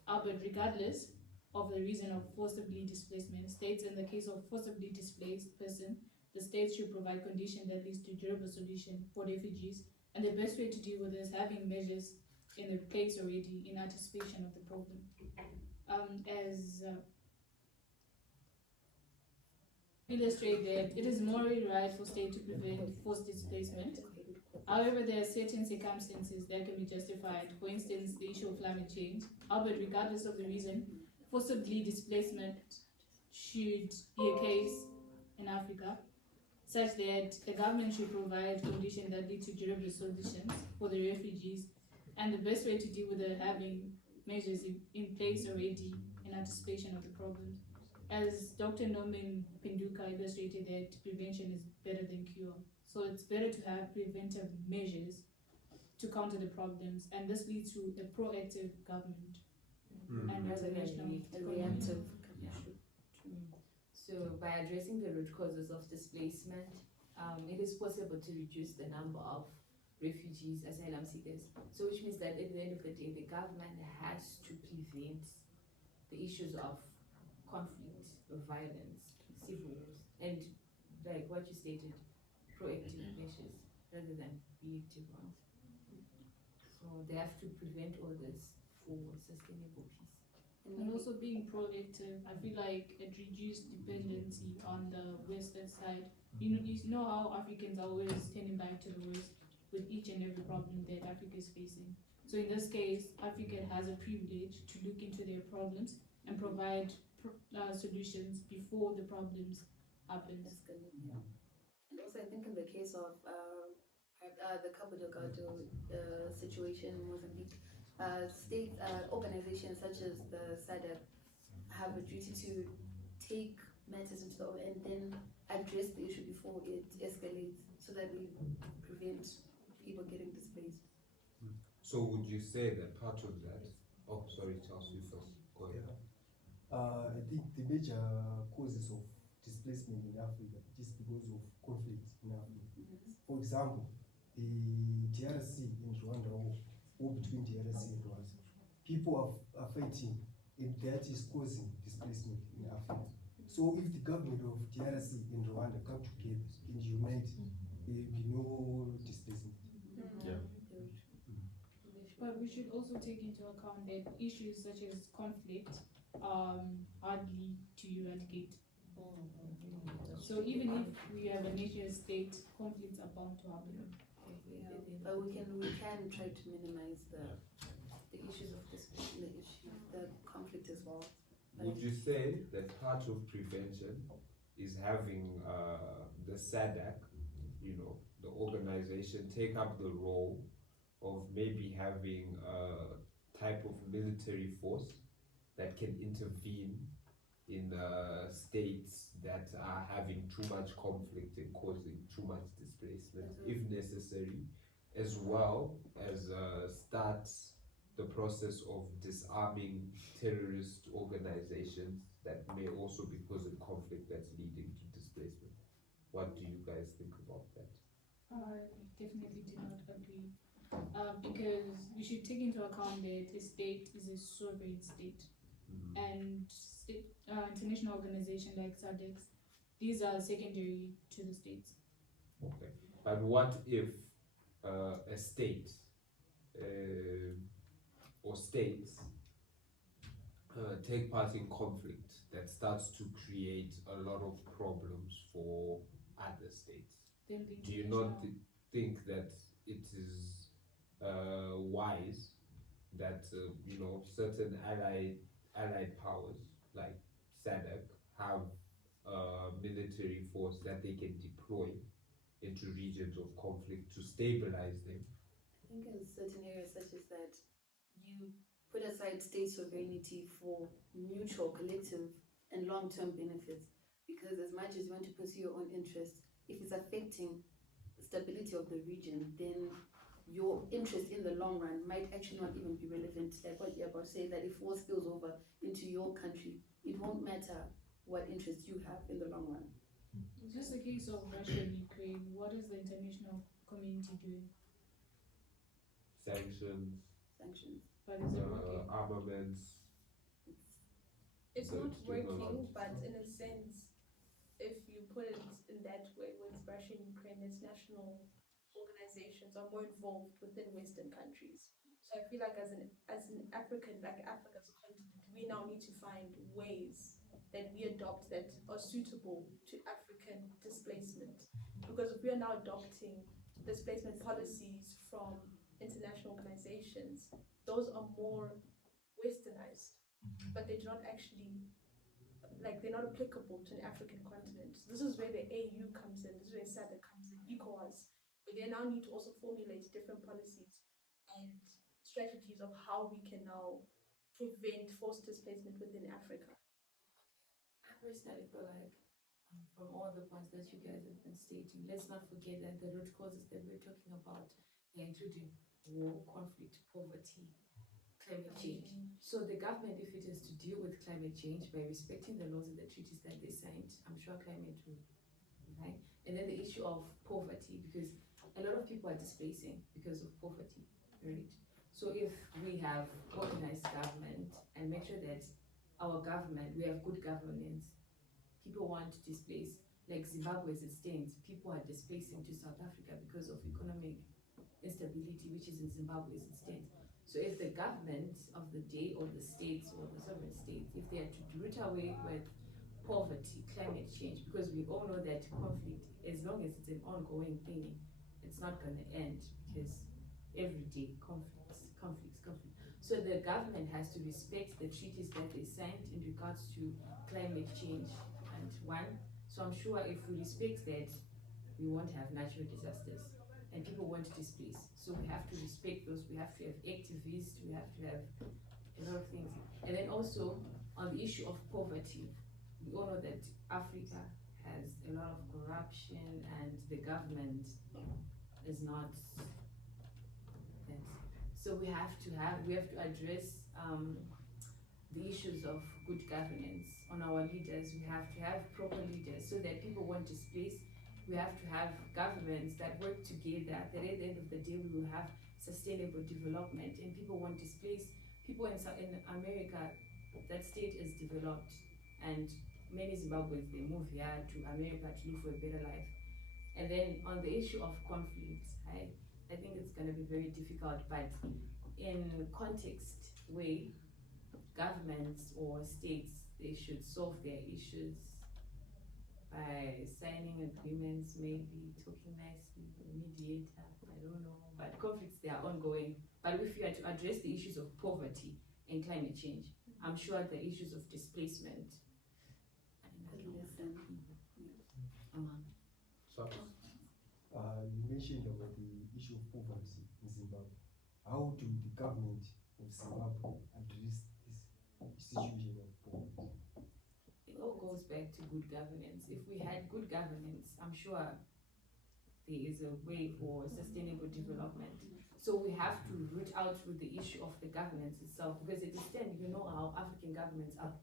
But regardless of the reason of forcibly displacement, states in the case of forcibly displaced person, the state should provide conditions that leads to durable solution for refugees. And the best way to deal with this is having measures in place already in anticipation of the problem. As illustrate that it is morally right for state to prevent forced displacement. However, there are certain circumstances that can be justified. For instance, the issue of climate change. But regardless of the reason, forcibly displacement should be a case in Africa, such that the government should provide conditions that lead to durable solutions for the refugees. And the best way to deal with it, having measures in place already in anticipation of the problems. As Dr. Norman Pinduka illustrated, that prevention is better than cure. So it's better to have preventive measures to counter the problems, and this leads to a proactive government and Rather than international a economy. reactive. So by addressing the root causes of displacement, it is possible to reduce the number of refugees, asylum seekers. So which means that at the end of the day, the government has to prevent the issues of conflict, violence, civil wars, and like what you stated, proactive measures rather than reactive ones. So they have to prevent all this for sustainable peace. And also being proactive, I feel like it reduced dependency on the western side. You know how Africans are always turning back to the west with each and every problem that Africa is facing. So in this case, Africa has a privilege to look into their problems and provide solutions before the problems happen. That's good. Yeah. And also, I think in the case of the Cabo Delgado situation in Mozambique, State organizations such as the SADC have a duty to take matters into the and then address the issue before it escalates, so that we prevent people getting displaced. So would you say that part of that? Oh, sorry, Charles, you first. Go ahead. I think the major causes of displacement in Africa is because of conflict in Africa. For example, the DRC and Rwanda war between DRC and Rwanda. People are fighting, and that is causing displacement in Africa. So if the government of DRC and Rwanda come together and unite, there will be no displacement. Yeah. But we should also take into account that issues such as conflict hardly to eradicate. So even if we have a nation state, conflicts are bound to happen. But we can try to minimize the issues of the conflict as well. Would you say that part of prevention is having the SADC, the organization, take up the role of maybe having a type of military force that can intervene in states that are having too much conflict and causing too much displacement, if necessary, as well as start the process of disarming terrorist organizations that may also be causing conflict that's leading to displacement? What do you guys think about that? I definitely do not agree. Because we should take into account that a state is a sovereign state, and international organizations like SADC, these are secondary to the states. Okay, but what if a state or states take part in conflict that starts to create a lot of problems for other states? Then the Do you not think that it is wise that certain allied powers like SADC have a military force that they can deploy into regions of conflict to stabilize them? I think in certain areas such as that, you put aside state sovereignty for mutual, collective, and long-term benefits. Because as much as you want to pursue your own interests, if it's affecting the stability of the region, then your interest in the long run might actually not even be relevant. Like what you're about to say, that if war spills over into your country, it won't matter what interest you have in the long run. Just a case of Russia and Ukraine, what is the international community doing? Sanctions, But is it working? armaments. It's So not it's doing a lot. working, but in a sense, if you put it in that way, with Russia and Ukraine, international organizations are more involved within Western countries. So I feel like as an African, like Africa as a continent, we now need to find ways that we adopt that are suitable to African displacement. Because if we are now adopting displacement policies from international organizations, those are more westernized, but they do not actually, they're not applicable to an African continent. So this is where the AU comes in, this is where SADC comes in, ECOWAS, but they now need to also formulate different policies and strategies of how we can now prevent forced displacement within Africa. I personally feel like from all the points that you guys have been stating, let's not forget that the root causes that we're talking about, they're including war, conflict, poverty, climate change. So the government, if it is to deal with climate change by respecting the laws and the treaties that they signed, I'm sure climate will, right? And then the issue of poverty, because a lot of people are displacing because of poverty, right? So if we have organized government and make sure that our government, we have good governance, people want to displace, like Zimbabwe as it stands, people are displacing to South Africa because of economic instability, which is in Zimbabwe as it stands. So if the government of the day or the states or the sovereign states, if they are to root away with poverty, climate change, because we all know that conflict, as long as it's an ongoing thing, it's not going to end, because every day conflicts. So the government has to respect the treaties that they signed in regards to climate change, and one. So I'm sure if we respect that, we won't have natural disasters. and people want to displace. So we have to respect those. We have to have activists. We have to have a lot of things. And then also on the issue of poverty, we all know that Africa has a lot of corruption and the government is not that. So we have to address the issues of good governance on our leaders. We have to have proper leaders so that people won't displace. We have to have governments that work together, that at the end of the day we will have sustainable development and people won't displace. People in America, that state is developed, and many Zimbabweans, they move here to America to look for a better life. And then on the issue of conflict, I think it's going to be very difficult, but in context way, governments or states, they should solve their issues by signing agreements, maybe talking nicely, a mediator, I don't know. But conflicts, they are ongoing. But if you are to address the issues of poverty and climate change, I'm sure the issues of displacement you mentioned about the issue of poverty in Zimbabwe. How do the government of Zimbabwe address this situation of poverty? It all goes back to good governance. If we had good governance, I'm sure there is a way for sustainable development. So we have to root out with the issue of the governance itself, because at this time, you know how African governments are.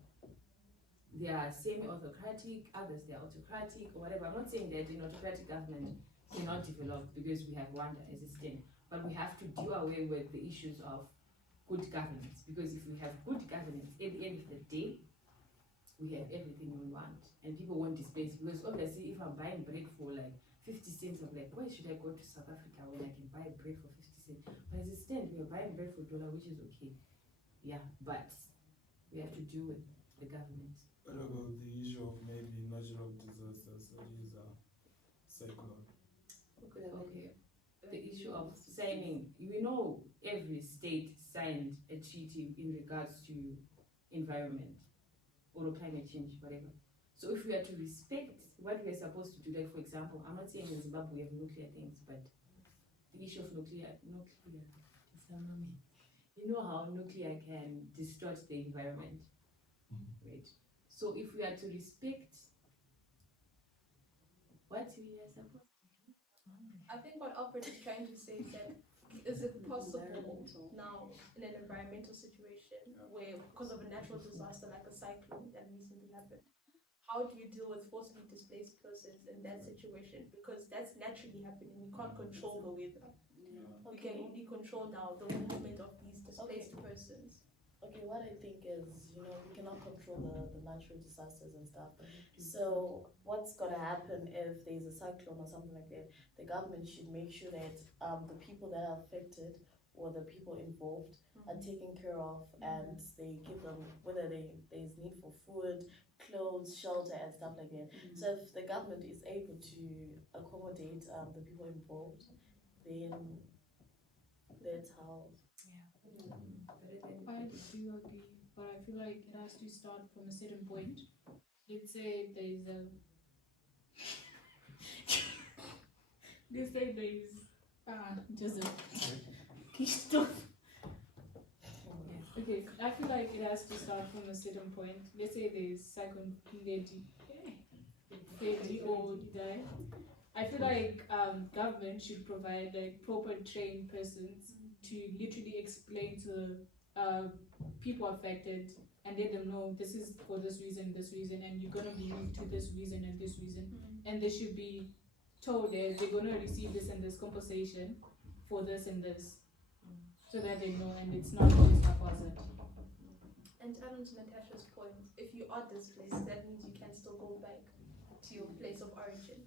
They are semi-autocratic, others they are autocratic or whatever. I'm not saying that an autocratic government cannot develop because we have Rwanda as a state, but we have to do away with the issues of good governance, because if we have good governance, at the end of the day, we have everything we want and people won't displace. Because obviously if I'm buying bread for like 50 cents, I'm like, why should I go to South Africa when I can buy bread for 50 cents? But as it stands, we're buying bread for $1, which is okay. Yeah, but we have to do with the government. What about the issue of maybe natural disasters, such as a cyclone? Okay. The issue of signing, we know every state signed a treaty in regards to environment or climate change, whatever. So if we are to respect what we are supposed to do, like for example, I'm not saying in Zimbabwe we have nuclear things, but the issue of nuclear, you know how nuclear can distort the environment, right? So if we are to respect what we are supposed to do, I think what Alfred is trying to say is that, is it possible now in an environmental situation where, because of a natural disaster like a cyclone that recently happened, how do you deal with forcibly displaced persons in that situation? Because that's naturally happening. We can't control the weather. We can only control now the movement of these displaced persons. Okay, what I think is, we cannot control the natural disasters and stuff. So what's gonna happen if there's a cyclone or something like that? The government should make sure that the people that are affected or the people involved are taken care of, and they give them, whether there's need for food, clothes, shelter, and stuff like that. So if the government is able to accommodate the people involved, then that's how. I do agree, but I feel like it has to start from a certain point. Let's say there's just a okay, I feel like it has to start from a certain point. Let's say there's second or die. I feel like government should provide like proper trained persons to literally explain to people affected and let them know this is for this reason, and you're gonna be moved to this reason and this reason, and they should be told that they're gonna receive this and this compensation for this and this, so that they know, and it's not just haphazard. And to add on to Natasha's point, if you are displaced, that means you can still go back to your place of origin.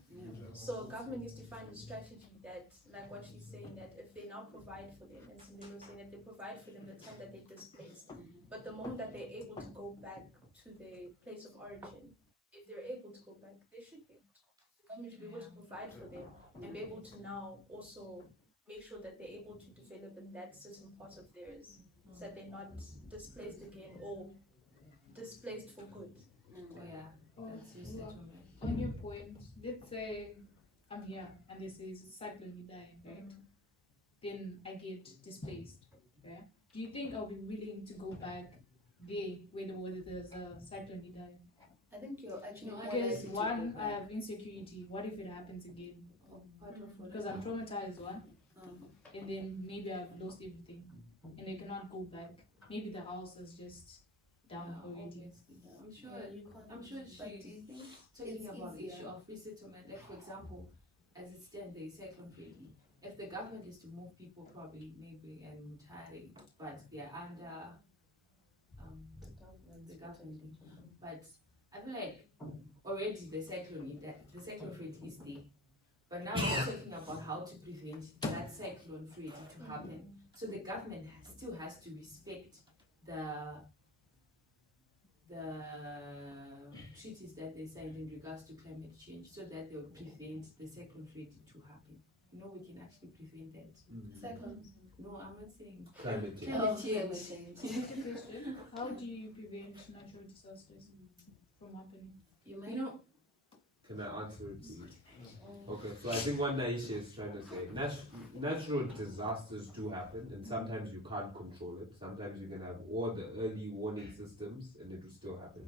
So government needs to find a strategy that, like what she's saying, that if they now provide for them, and Cindy was saying that they provide for them the time that they're displaced, but the moment that they're able to go back to their place of origin, if they're able to go back, they should be able to go back. The government should be able to provide for them and be able to now also make sure that they're able to develop in that certain part of theirs, so that they're not displaced again or displaced for good. Oh yeah, that's your settlement. On your point, let's say I'm here and they say it's a cyclone, you die, right? Then I get displaced, right? Do you think I'll be willing to go back there where there's a cyclone, you die? I think you're actually No, more Because likely to one, go I back. have insecurity. What if it happens again? Part of what Because I'm traumatized, one, um, and then maybe I've lost everything, and I cannot go back. Maybe the house is just down already. Obviously. I'm sure. yeah, you can't. I'm sure But do you she's think talking it's about the easier? issue of resettlement. Like for example, as it stands, there is cyclone friendly. If the government is to move people, probably maybe and Mutare, but they're under the government. But I feel like already the cyclone threat is there. But now we're talking about how to prevent that cyclone threat to happen. So the government still has to respect the treaties that they signed in regards to climate change, so that they'll prevent the cyclone threat to happen. You know, we can actually prevent that. Cyclones. No, I'm not saying Climate change. Oh, Climate climate change. change. How do you prevent natural disasters from happening? You You might. know, Can I answer it, please? Okay, so I think what Naisha is trying to say, natural disasters do happen, and sometimes you can't control it. Sometimes you can have all the early warning systems, and it will still happen.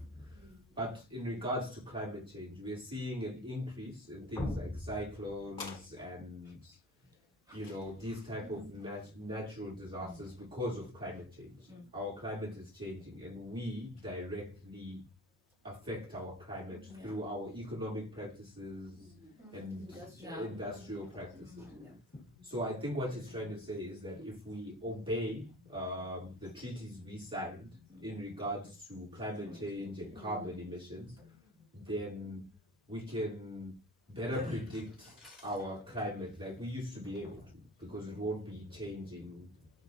But in regards to climate change, we are seeing an increase in things like cyclones and these type of natural disasters because of climate change. Our climate is changing, and we directly affect our climate through our economic practices and industrial practices. So I think what he's trying to say is that if we obey the treaties we signed in regards to climate change and carbon emissions, then we can better predict our climate like we used to be able to, because it won't be changing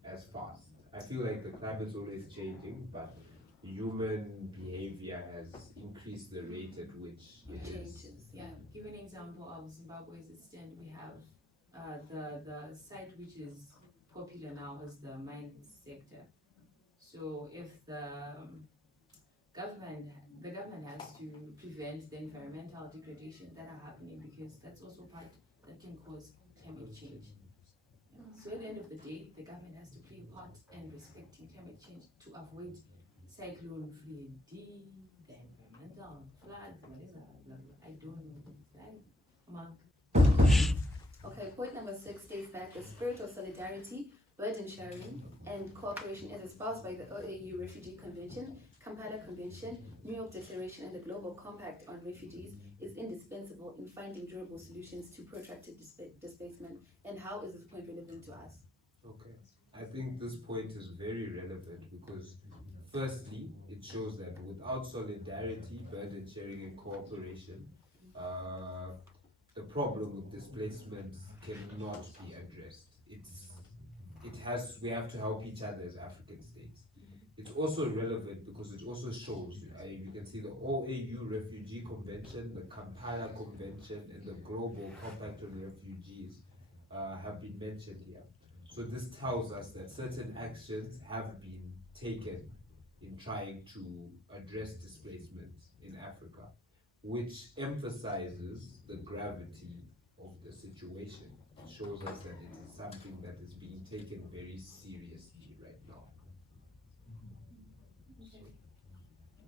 as fast. I feel like the climate's always changing, but human behavior has increased the rate at which it is. Changes. yeah, give an example of Zimbabwe as it stands. We have the site which is popular now is the mining sector. So if the government has to prevent the environmental degradation that are happening, because that's also part that can cause climate change. Yeah. So at the end of the day, the government has to play a part in respecting climate change to avoid cyclone freedom, the environmental floods, whatever. I don't know. Right? Mark. Okay, point number 6 states that the spirit of solidarity, burden sharing, and cooperation as espoused by the OAU Refugee Convention, Kampala Convention, New York Declaration, and the Global Compact on Refugees is indispensable in finding durable solutions to protracted displacement. And how is this point relevant to us? Okay. I think this point is very relevant because firstly, it shows that without solidarity, burden sharing, and cooperation, the problem with displacement cannot be addressed. We have to help each other as African states. It's also relevant because it also shows, you can see the OAU Refugee Convention, the Kampala Convention, and the Global Compact on Refugees have been mentioned here. So this tells us that certain actions have been taken in trying to address displacement in Africa, which emphasizes the gravity of the situation. It shows us that it is something that is being taken very seriously right now. Okay.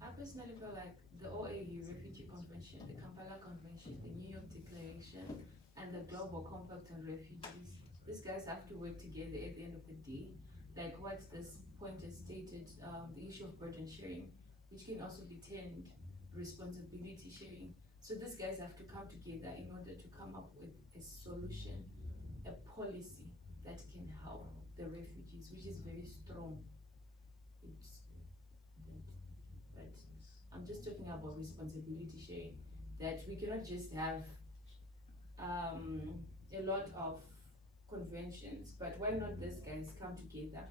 I personally feel like the OAU Refugee Convention, the Kampala Convention, the New York Declaration, and the Global Compact on Refugees, these guys have to work together at the end of the day. Like what this point has stated, the issue of burden sharing, which can also be termed responsibility sharing. So these guys have to come together in order to come up with a solution, a policy that can help the refugees, which is very strong. But I'm just talking about responsibility sharing, that we cannot just have a lot of conventions, but why not these guys come together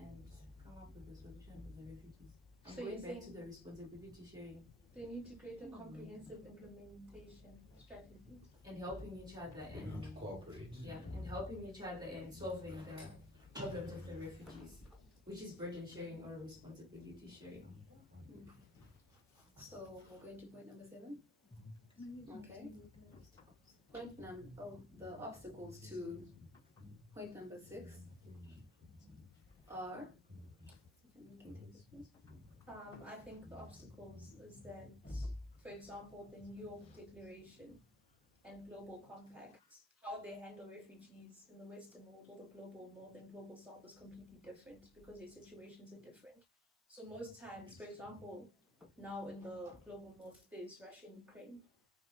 and come up with a solution for the refugees? I'm So going you're back saying to the responsibility sharing they need to create a comprehensive implementation strategy. and helping each other and Cooperate. and helping each other and solving the problems of the refugees, which is burden sharing or responsibility sharing. So we're going to point number 7. Okay. The obstacles to point number 6 are. You can take this one. I think the obstacles is that, for example, the New York Declaration and Global Compact, how they handle refugees in the Western world or the global North and global South is completely different because their situations are different. So most times, for example, now in the global North, there's Russia and Ukraine,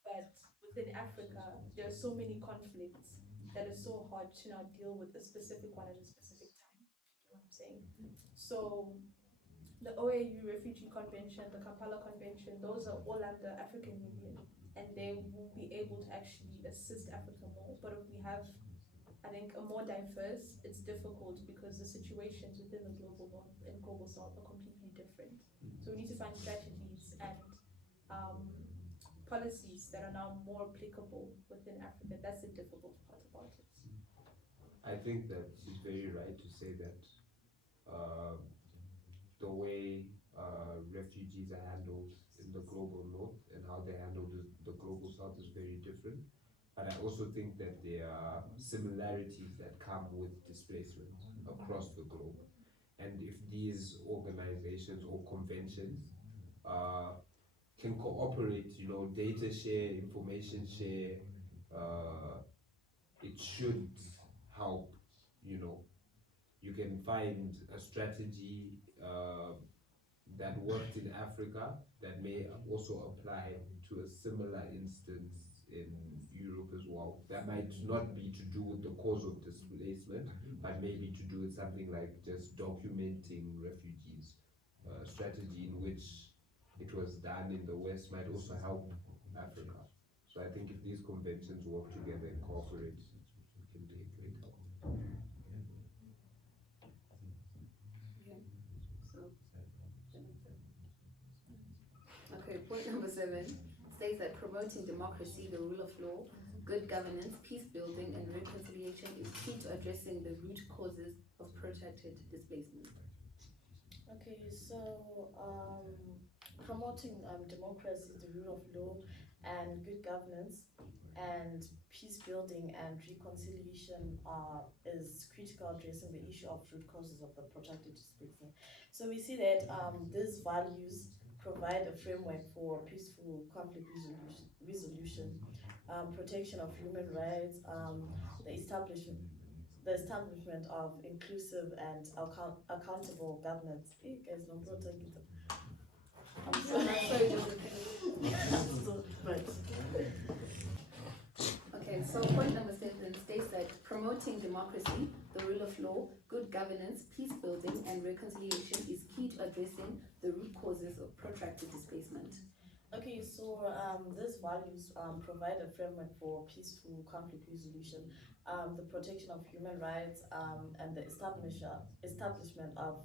but within Africa, there are so many conflicts that it's so hard to now deal with a specific one at a specific time. You know what I'm saying? So the OAU Refugee Convention, the Kampala Convention, those are all under African Union, and they will be able to actually assist Africa more. But if we have, I think, a more diverse, it's difficult because the situations within the global North and global South are completely different. So we need to find strategies and policies that are now more applicable within Africa. That's the difficult part about it. I think that she's very right to say that the way refugees are handled in the global north and how they handle the global south is very different. But I also think that there are similarities that come with displacement across the globe. And if these organizations or conventions can cooperate, data share, information share, it should help. You can find a strategy that worked in Africa that may also apply to a similar instance in Europe as well. That might not be to do with the cause of displacement, but maybe to do with something like just documenting refugees. A strategy in which it was done in the West might also help Africa. So I think if these conventions work together and cooperate, it can be a great help. Okay, point number 7 states that promoting democracy, the rule of law, good governance, peace building, and reconciliation is key to addressing the root causes of protracted displacement. Okay, so promoting democracy, the rule of law, and good governance, and peace building and reconciliation is critical addressing the issue of root causes of the protracted displacement. So we see that these values provide a framework for peaceful conflict resolution, protection of human rights, the establishment of inclusive and accountable governance. Hey guys, don't protect it. I'm sorry, Josephine. Okay, so point number 7 states that promoting democracy, the rule of law, good governance, peace building, and reconciliation is key to addressing the root causes of protracted displacement. Okay, so these values provide a framework for peaceful conflict resolution, the protection of human rights, and the establishment of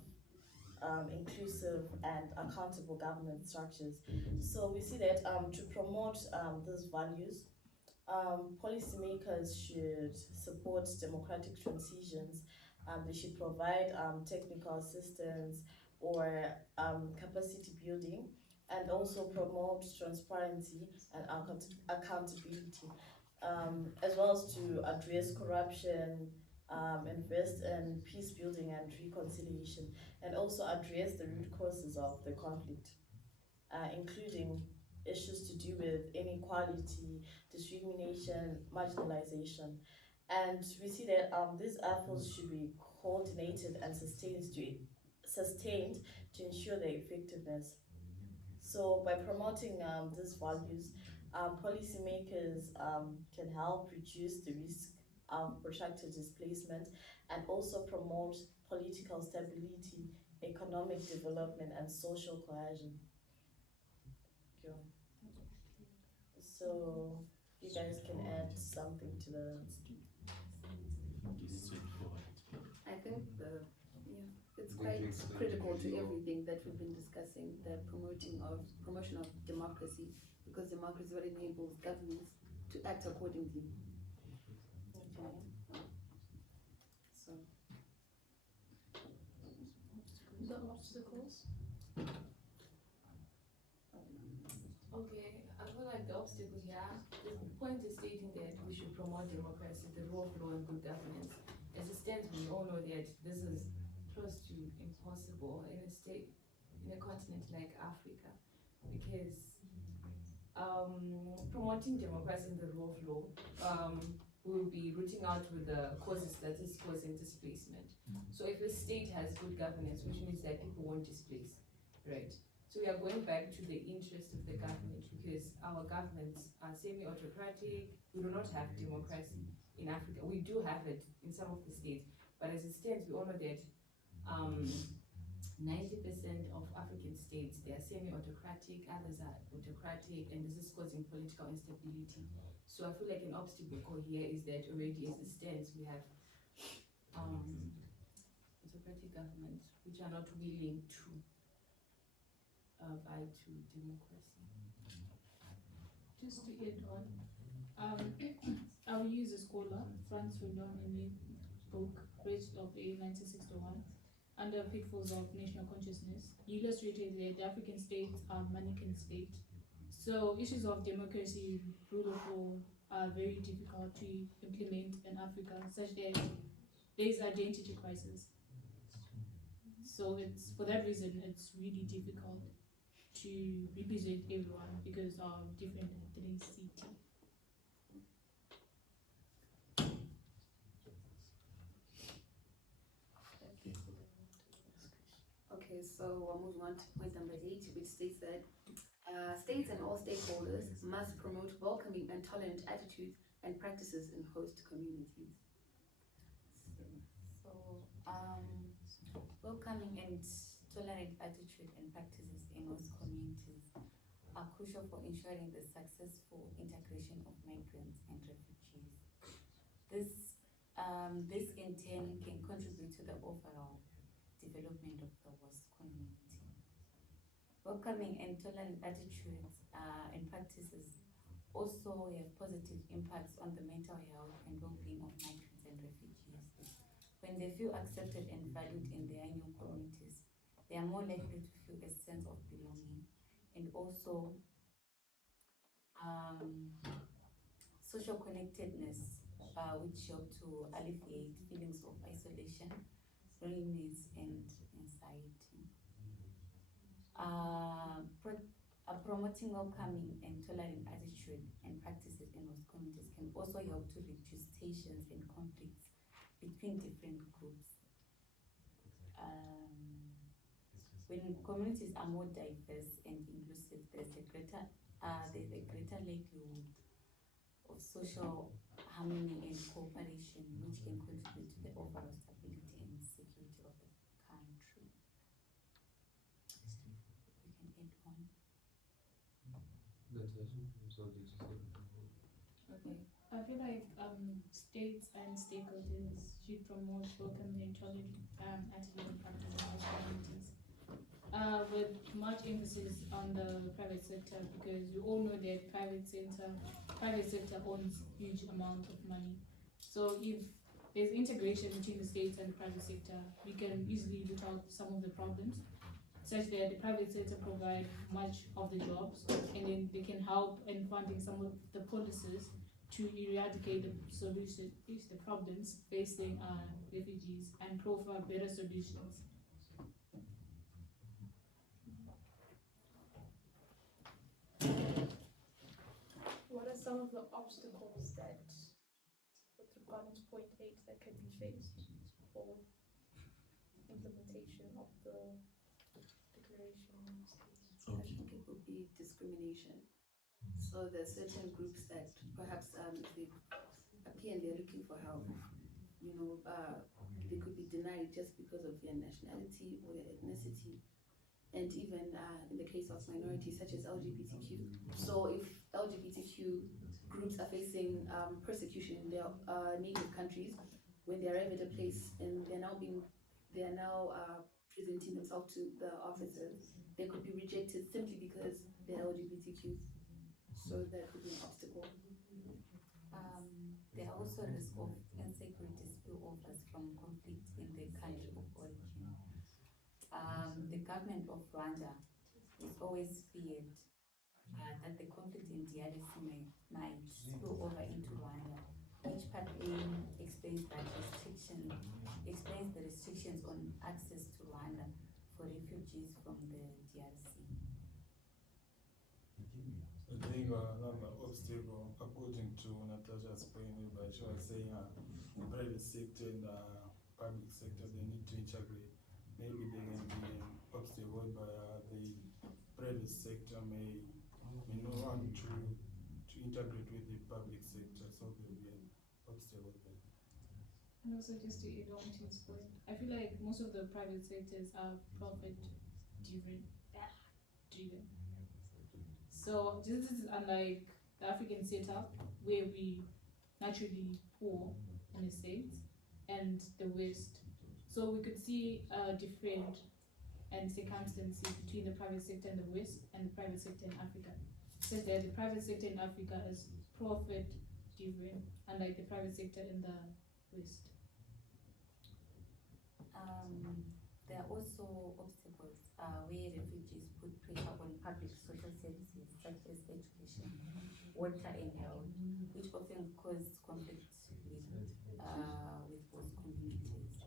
inclusive and accountable government structures. So we see that to promote these values, policymakers should support democratic transitions. They should provide technical assistance or capacity building, and also promote transparency and accountability, as well as to address corruption, invest in peace building and reconciliation, and also address the root causes of the conflict, including issues to do with inequality, discrimination, marginalization. And we see that these efforts should be coordinated and sustained to ensure their effectiveness. So by promoting these values, policymakers can help reduce the risk of protracted displacement and also promote political stability, economic development, and social cohesion. Yeah. So you guys can add something to the. I think it's quite critical to everything that we've been discussing, the promotion of democracy, because democracy is what enables governments to act accordingly. Okay. So The obstacles. Okay, I feel like the obstacle here. The point is stating that we should promote democracy, the rule of law, and good governance. As it stands, we all know that this is close to impossible in a continent like Africa, because promoting democracy and the rule of law will be rooting out with the causes that is causing displacement. So if a state has good governance, which means that people won't displace, right? So we are going back to the interest of the government, because our governments are semi-autocratic. We do not have democracy in Africa. We do have it in some of the states, but as it stands, we all know that 90% of African states, they are semi-autocratic, others are autocratic, and this is causing political instability. So I feel like an obstacle here is that already as it stands, we have autocratic governments which are not willing to abide to democracy. Just to add on, I will use a scholar, Franz Fanon, in his book, Bridge of A 1961, Under Pitfalls of National Consciousness. He illustrated that the African states are mannequin states. So issues of democracy, rule of law are very difficult to implement in Africa, such that there is identity crisis. So it's for that reason it's really difficult to represent everyone because of different ethnicity. Okay, so we're moving on to point number 8, which states that states and all stakeholders must promote welcoming and tolerant attitudes and practices in host communities. So, welcoming and tolerant attitude and practices in host communities are crucial for ensuring the successful integration of migrants and refugees. This in turn can contribute to the overall development of the host community. Welcoming and tolerant attitudes and practices also have positive impacts on the mental health and well-being of migrants and refugees. When they feel accepted and valued in their new communities, they are more likely to feel a sense of belonging, and also social connectedness, which help to alleviate feelings of isolation, loneliness, and anxiety. Promoting welcoming and tolerant attitude and practices in host communities can also help to reduce tensions and conflicts between different groups. When communities are more diverse and inclusive, there's a greater likelihood of social harmony and cooperation, which can contribute to the overall stability and security of the country. You can add on. Okay. I feel like states and stakeholders should promote welcoming and tolerant attitude and practices in host communities, with much emphasis on the private sector, because we all know that private sector owns huge amount of money. So if there's integration between the states and the private sector, we can easily root out some of the problems, such that the private sector provide much of the jobs, and then they can help in funding some of the policies to eradicate the problems facing refugees and provide better solutions. What are some of the obstacles that, with regard to point 8, that can be faced for implementation of the declaration? I think it would be discrimination. So there are certain groups that perhaps if they appear and they're looking for help, they could be denied just because of their nationality or their ethnicity, and even in the case of minorities such as LGBTQ. So if LGBTQ groups are facing persecution in their native countries, when they arrive at a place and they are now presenting themselves to the officers, they could be rejected simply because they're LGBTQ. So that could be an obstacle. There are also risks of insecurity spillovers from conflict in the country of origin. The government of Rwanda is always feared that the conflict in DRC might spill over into Rwanda, which partly explains the restrictions on access to Rwanda for refugees from the DRC. I think another obstacle, according to Natasha's point, where she was saying the private sector and the public sector, they need to integrate. Maybe there can be an obstacle whereby the private sector may not want to integrate with the public sector, so there will be an obstacle there. And also just to add on to his point, I feel like most of the private sectors are profit driven. So this is unlike the African setup where we naturally poor in a sense and the West. So we could see different circumstances between the private sector in the West and the private sector in Africa. So that the private sector in Africa is profit driven, unlike the private sector in the West. There are also obstacles where refugees put pressure on public social services such as education, water, and health, which often cause conflicts with both communities.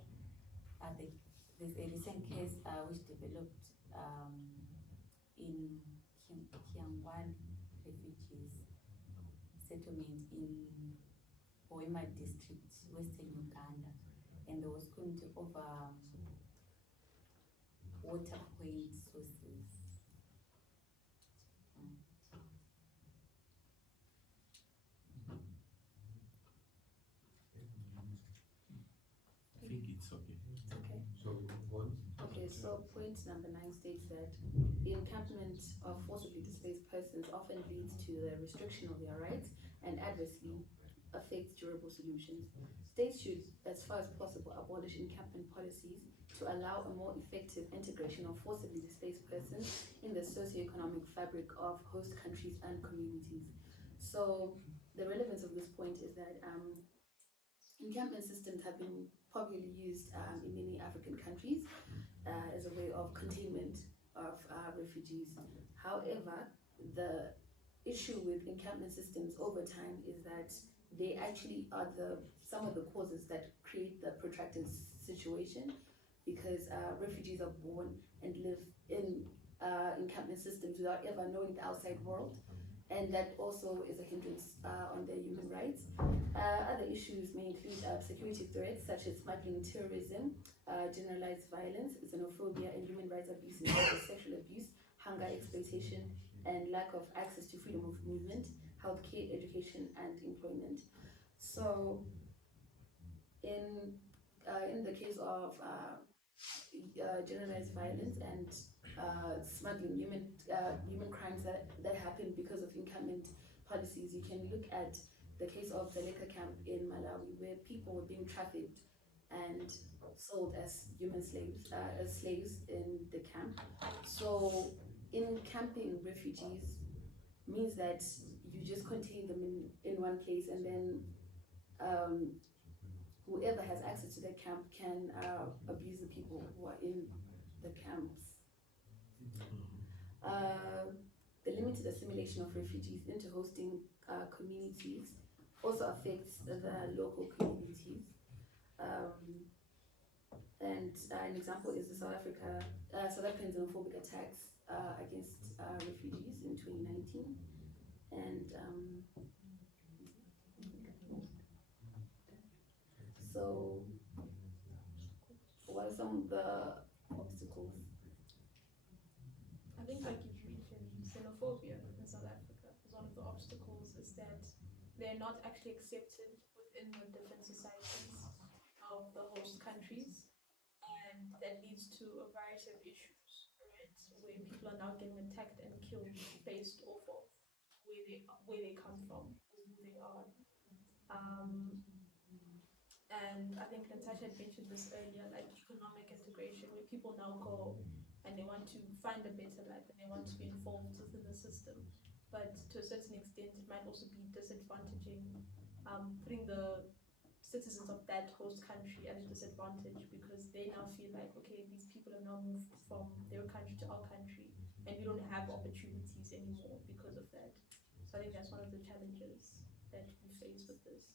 There's a recent case which developed in Kiangwan refugees settlement in Hoima district, Western Uganda, and there was conflict over water point sources. I think it's okay. Okay. So what? Okay, so point number 9 states that the encampment of forcibly displaced persons often leads to the restriction of their rights and adversely affects durable solutions. States should, as far as possible, abolish encampment policies to allow a more effective integration of forcibly displaced persons in the socio-economic fabric of host countries and communities. So the relevance of this point is that encampment systems have been popularly used in many African countries as a way of containment of refugees. However, the issue with encampment systems over time is that they actually are some of the causes that create the protracted situation, because refugees are born and live in encampment systems without ever knowing the outside world, and that also is a hindrance on their human rights. Other issues may include security threats such as smuggling, terrorism, generalized violence, xenophobia, and human rights abuses such as sexual abuse, hunger, exploitation, and lack of access to freedom of movement, healthcare, education, and employment. So, in the case of generalized violence and smuggling, human crimes that happen because of encampment policies, you can look at the case of the Leka camp in Malawi, where people were being trafficked and sold as human slaves, in the camp. So, encamping refugees means that you just contain them in one place, and then whoever has access to the camp can abuse the people who are in the camps. The limited assimilation of refugees into hosting communities also affects the local communities. And an example is the South African xenophobic attacks against refugees in 2019. And so, what are some of the obstacles? I think, like you mentioned, xenophobia in South Africa is one of the obstacles, is that they're not actually accepted within the different societies of the host countries, and that leads to a variety of issues, right? Where people are now getting attacked and killed based off of where they come from, who they are. And I think Natasha had mentioned this earlier, like economic integration, where people now go and they want to find a better life and they want to be involved within the system. But to a certain extent, it might also be disadvantaging, putting the citizens of that host country at a disadvantage, because they now feel like, okay, these people have now moved from their country to our country, and we don't have opportunities anymore because of that. So I think that's one of the challenges that we face with this.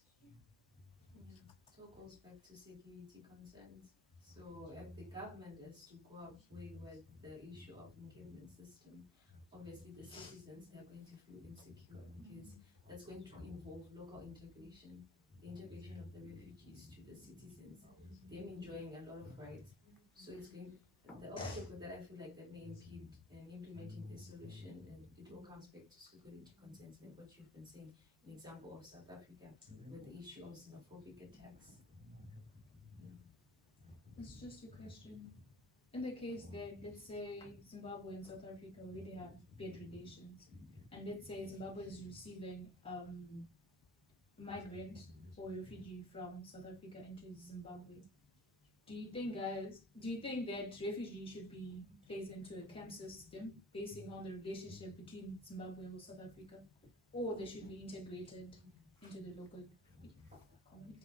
It all goes back to security concerns. So if the government has to go up way with the issue of encampment system, obviously the citizens are going to feel insecure because that's going to involve local integration, the integration of the refugees to the citizens, them enjoying a lot of rights. So it's going, the obstacle that I feel like that may impede in implementing this solution, and it all comes back to security concerns, like what you've been saying, an example of South Africa with the issue of xenophobic attacks. It's just a question. In the case that, let's say, Zimbabwe and South Africa already have bad relations, and let's say Zimbabwe is receiving a migrant or refugee from South Africa into Zimbabwe, do you think that refugees should be placed into a camp system basing on the relationship between Zimbabwe and South Africa, or they should be integrated into the local community?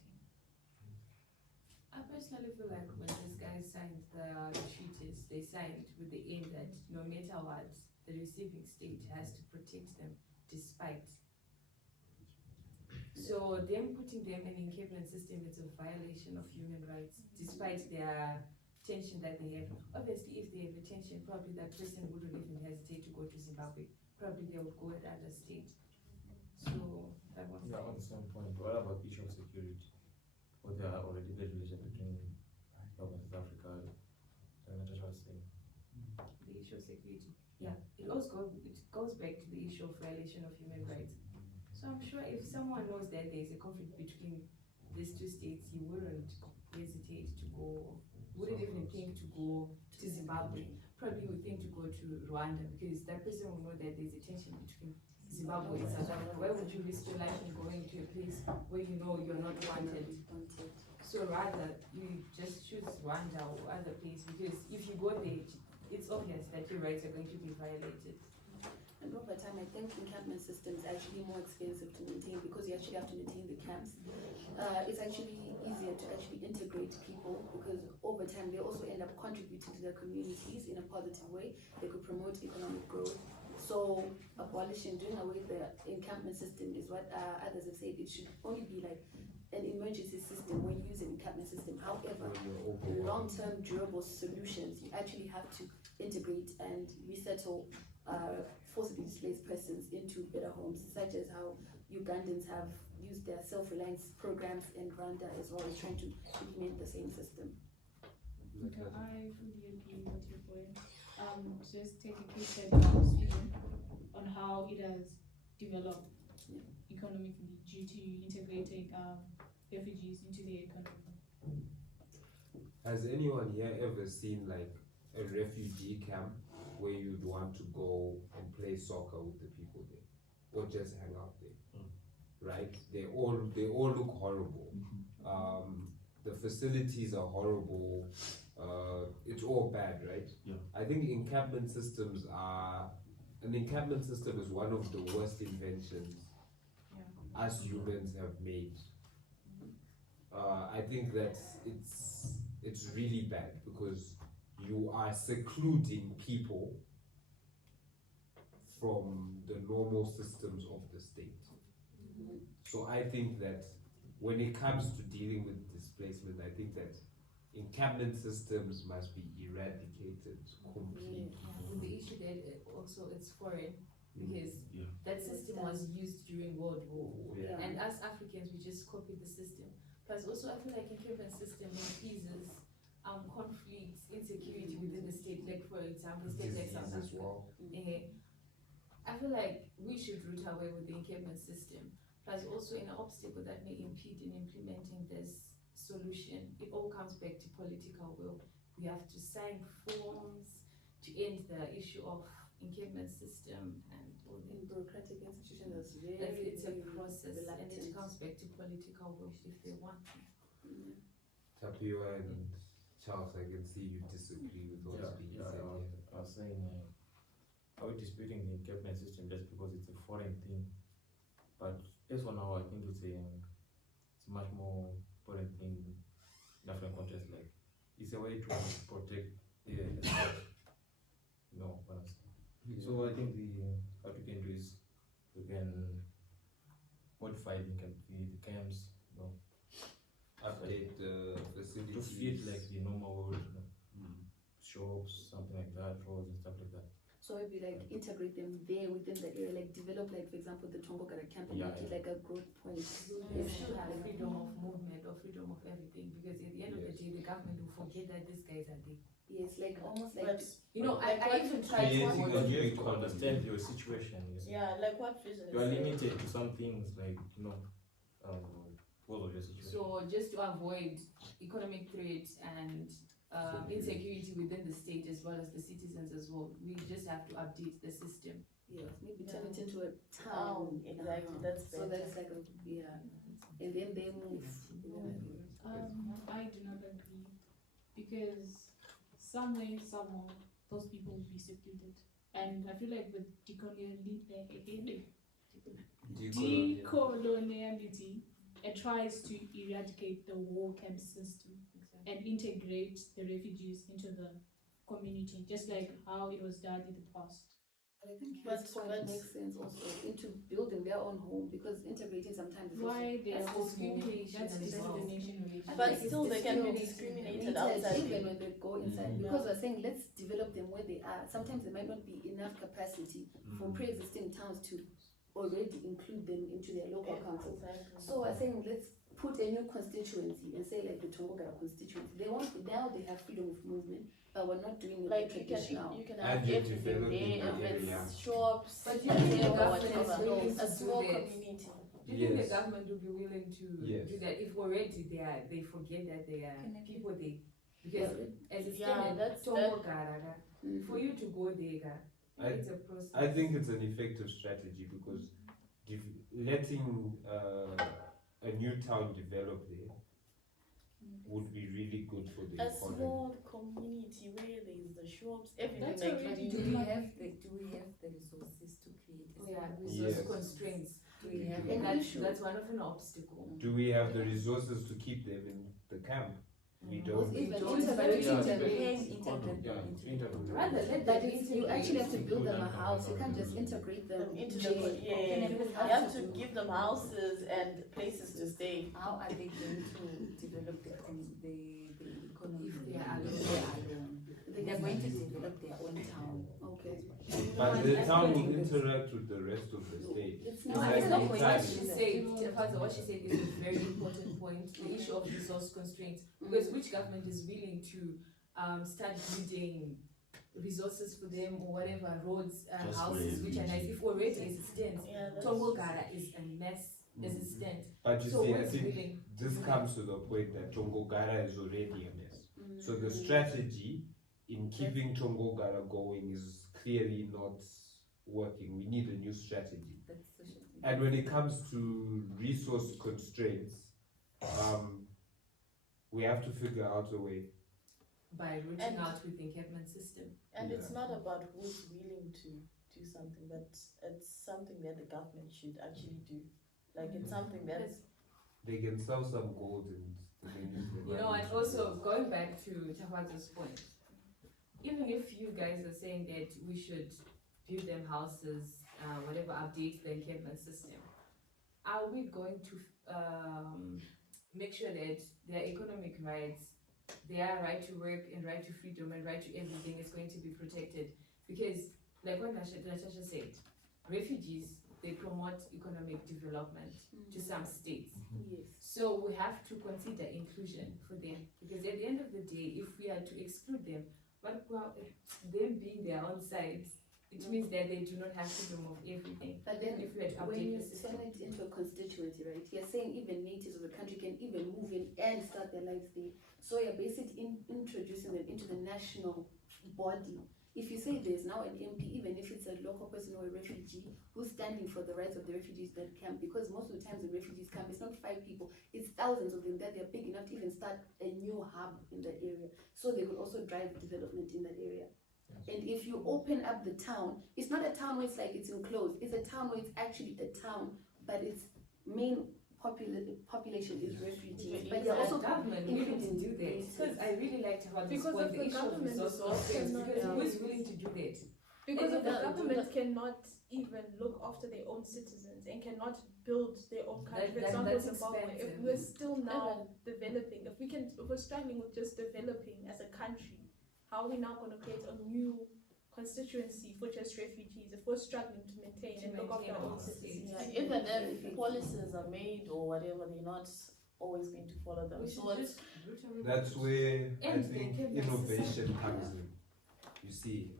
I personally feel like when these guys signed the treaties, they signed with the aim that no matter what, the receiving state has to protect them despite. So them putting them in an encampment system is a violation of human rights, despite their tension that they have. Obviously, if they have a tension, probably that person wouldn't even hesitate to go to Zimbabwe. Probably they would go at other state. So that was on the same point. What about issue of security? Or there are already bad relations between South Africa and Natasha was saying. the issue of security. Yeah, it goes back to the issue of violation of human rights. So I'm sure if someone knows that there's a conflict between these two states, he wouldn't hesitate to go, wouldn't even think to go to Zimbabwe. Probably would think to go to Rwanda because that person will know that there's a tension between Zimbabwe and South Africa. Why would you risk your life in going to a place where you know you're not wanted? So rather, you just choose Rwanda or other place because if you go there, it's obvious that your rights are going to be violated. And over time, I think encampment systems are actually more expensive to maintain because you actually have to maintain the camps. It's actually easier to actually integrate people because over time they also end up contributing to their communities in a positive way. They could promote economic growth. So doing away with the encampment system is what others have said. It should only be like an emergency system when you use an encampment system. However, long-term durable solutions, you actually have to integrate and resettle forcibly displaced persons into better homes, such as how Ugandans have used their self-reliance programs in Rwanda as well as trying to implement the same system. Okay, I fully agree with your point. Just take a case study of Sweden on how it has developed economically due to integrating refugees into the economy. Has anyone here ever seen like a refugee camp where you'd want to go and play soccer with the people there, or just hang out there? Right? They all look horrible. The facilities are horrible. It's all bad, right? Yeah. I think an encampment system is one of the worst inventions us humans have made. I think that it's really bad because you are secluding people from the normal systems of the state. So I think that when it comes to dealing with displacement, I think that encampment systems must be eradicated completely. With the issue that it's foreign because that system was used during World War. Yeah. And us Africans, we just copied the system. Plus also I feel like encampment system increases conflicts, insecurity within the state, like for example, state like South Disease as Africa. well. I feel like we should root away with the encampment system. Plus also an obstacle that may impede in implementing this solution. It all comes back to political will. We have to sign forms to end the issue of encampment system and all the Bureaucratic institution that's very, it's a process reluctant. and it comes back to political will if they want to. Tapio and Charles, I can see you disagree with what's being said here. I was saying, are we disputing the encampment system just because it's a foreign thing? But as for now, I think it's a much more important thing in African context. Like, it's a way to protect the state. No, what I'm saying. So I think what we can do is we can modify the camps, you know, Update the to facilities. fit like the normal shops, something like that, roads and stuff like that. So maybe like integrate them there within the area, like develop like for example the Tongogara camp and Yeah, make it yeah. like a growth point. They still have freedom of movement or freedom of everything, because at the end of the day, the government will forget that these guys are there. Yes, like almost like But You know, Like I what- even tried Creating to. a You have new to understand your situation. You see. yeah, like what vision is You are there? limited to some things, like, you know, because of your situation. So just to avoid economic threat and insecurity within the state as well as the citizens as well, we just have to update the system. yes, maybe Yeah. turn it into a Town, town. exactly, that's so better. that's like a and then they move. I do not agree because somewhere, somehow, those people will be secluded. And I feel like with decoloniality, it tries to eradicate the war camp system and integrate the refugees into the community, just like how it was done in the past. But I think But- his point but- makes sense also into building their own home, because integrating sometimes is Why they are That's all discrimination that's as well. discrimination. I But think it's still they can be discriminated discriminated outside. even when they go inside, Mhm. because we're saying let's develop them where they are. Sometimes there might not be enough capacity for pre-existing towns to already include them into their local council. Exactly. So we're saying let's put a new constituency and say like the Tongogara constituency. They want now they have freedom of movement, but we're not doing it Like like you traditional. can And have you're everything developing there, the if area. it's shops, But retail you think the or government is whatever, willing to a do small that? community. Do you think the Yes. government will be willing to Yes. do that if already they forget that they are people there? Because as it Yeah, stands, that's- Tongo Garara, Mhm. for you to go there, it's a process. I think it's an effective strategy because letting a new town develop there would be really good for the A economy. small community where there's the shops, everything That's like already you Do need- we have the resources to create a Yeah, small- resource Yes. constraints. Do we have And an issue? That's one of an obstacle. Do we have the resources to keep them in the camp? We don't. Even don't integrating Yeah, them. integrate Yeah, them into integrate. Rather let But them it's, you actually have to integrate. build them a house. You can't just integrate them into there. the Okay, then we you have to give them houses and places to stay. How are they going to develop the economy If they are if alone? they are alone? They're going to develop their own town. Okay. But the town will interact with the rest of the state. It's No, not. It's it's like not what inside. she said. Father, what she said is a very important point. The issue of resource constraints, because which government is willing to start building resources for them or whatever, roads and Just for houses which are nice. refugees. If already as it stands, Yeah, that's Tongo Gara is a mess as it stands. But you So see, I who's think willing? this comes to the point that Tongogara is already a mess. So the strategy in keeping Tongogara going is clearly not working. We need a new strategy. That's social. And when it comes to resource constraints, we have to figure out a way. By rooting And- out with the encampment system. And it's Yeah. not about who's willing to do something, but it's something that the government should actually do. Like it's something that They can sell some gold and they can use the You know, money and to- also going back to Tawazo's point, even if you guys are saying that we should build them houses, whatever, update the encampment system, are we going to make sure that their economic rights, their right to work and right to freedom and right to everything is going to be protected? Because, like what Natasha said, refugees, they promote economic development to some states. Yes. So we have to consider inclusion for them, because at the end of the day, if we are to exclude them, what about them being their own sides? It means that they do not have freedom of everything. But then If we are to when update you the system, turn it into a constituency, right? You're saying even natives of the country can even move in and start their lives there. So you're basically introducing them into the national body. If you say there's now an MP, even if it's a local person or a refugee who's standing for the rights of the refugees that camp, because most of the times the refugees camp, it's not 5 people, it's thousands of them that they're big enough to even start a new hub in that area. So they could also drive development in that area. And if you open up the town, it's not a town where it's like it's enclosed, it's a town where it's actually a town, but its main population is refugees. But is they're the also government willing to do that? including Because I really liked how this Because point, if the the issue of government resource is also constraints, not- because who is willing to do that? Because if And the the- government cannot even look after their own citizens and cannot build their own country, for example, that's Zimbabwe, if expensive. we're still now developing, if we're struggling with just developing as a country, how are we now going to create a new constituency for just refugees if we're struggling to maintain and look after our own citizens? Yeah, even if policies are made or whatever, they're not always going to follow them. We So should it's just root away That's the- where I And think they can innovation necessarily- comes in. You see,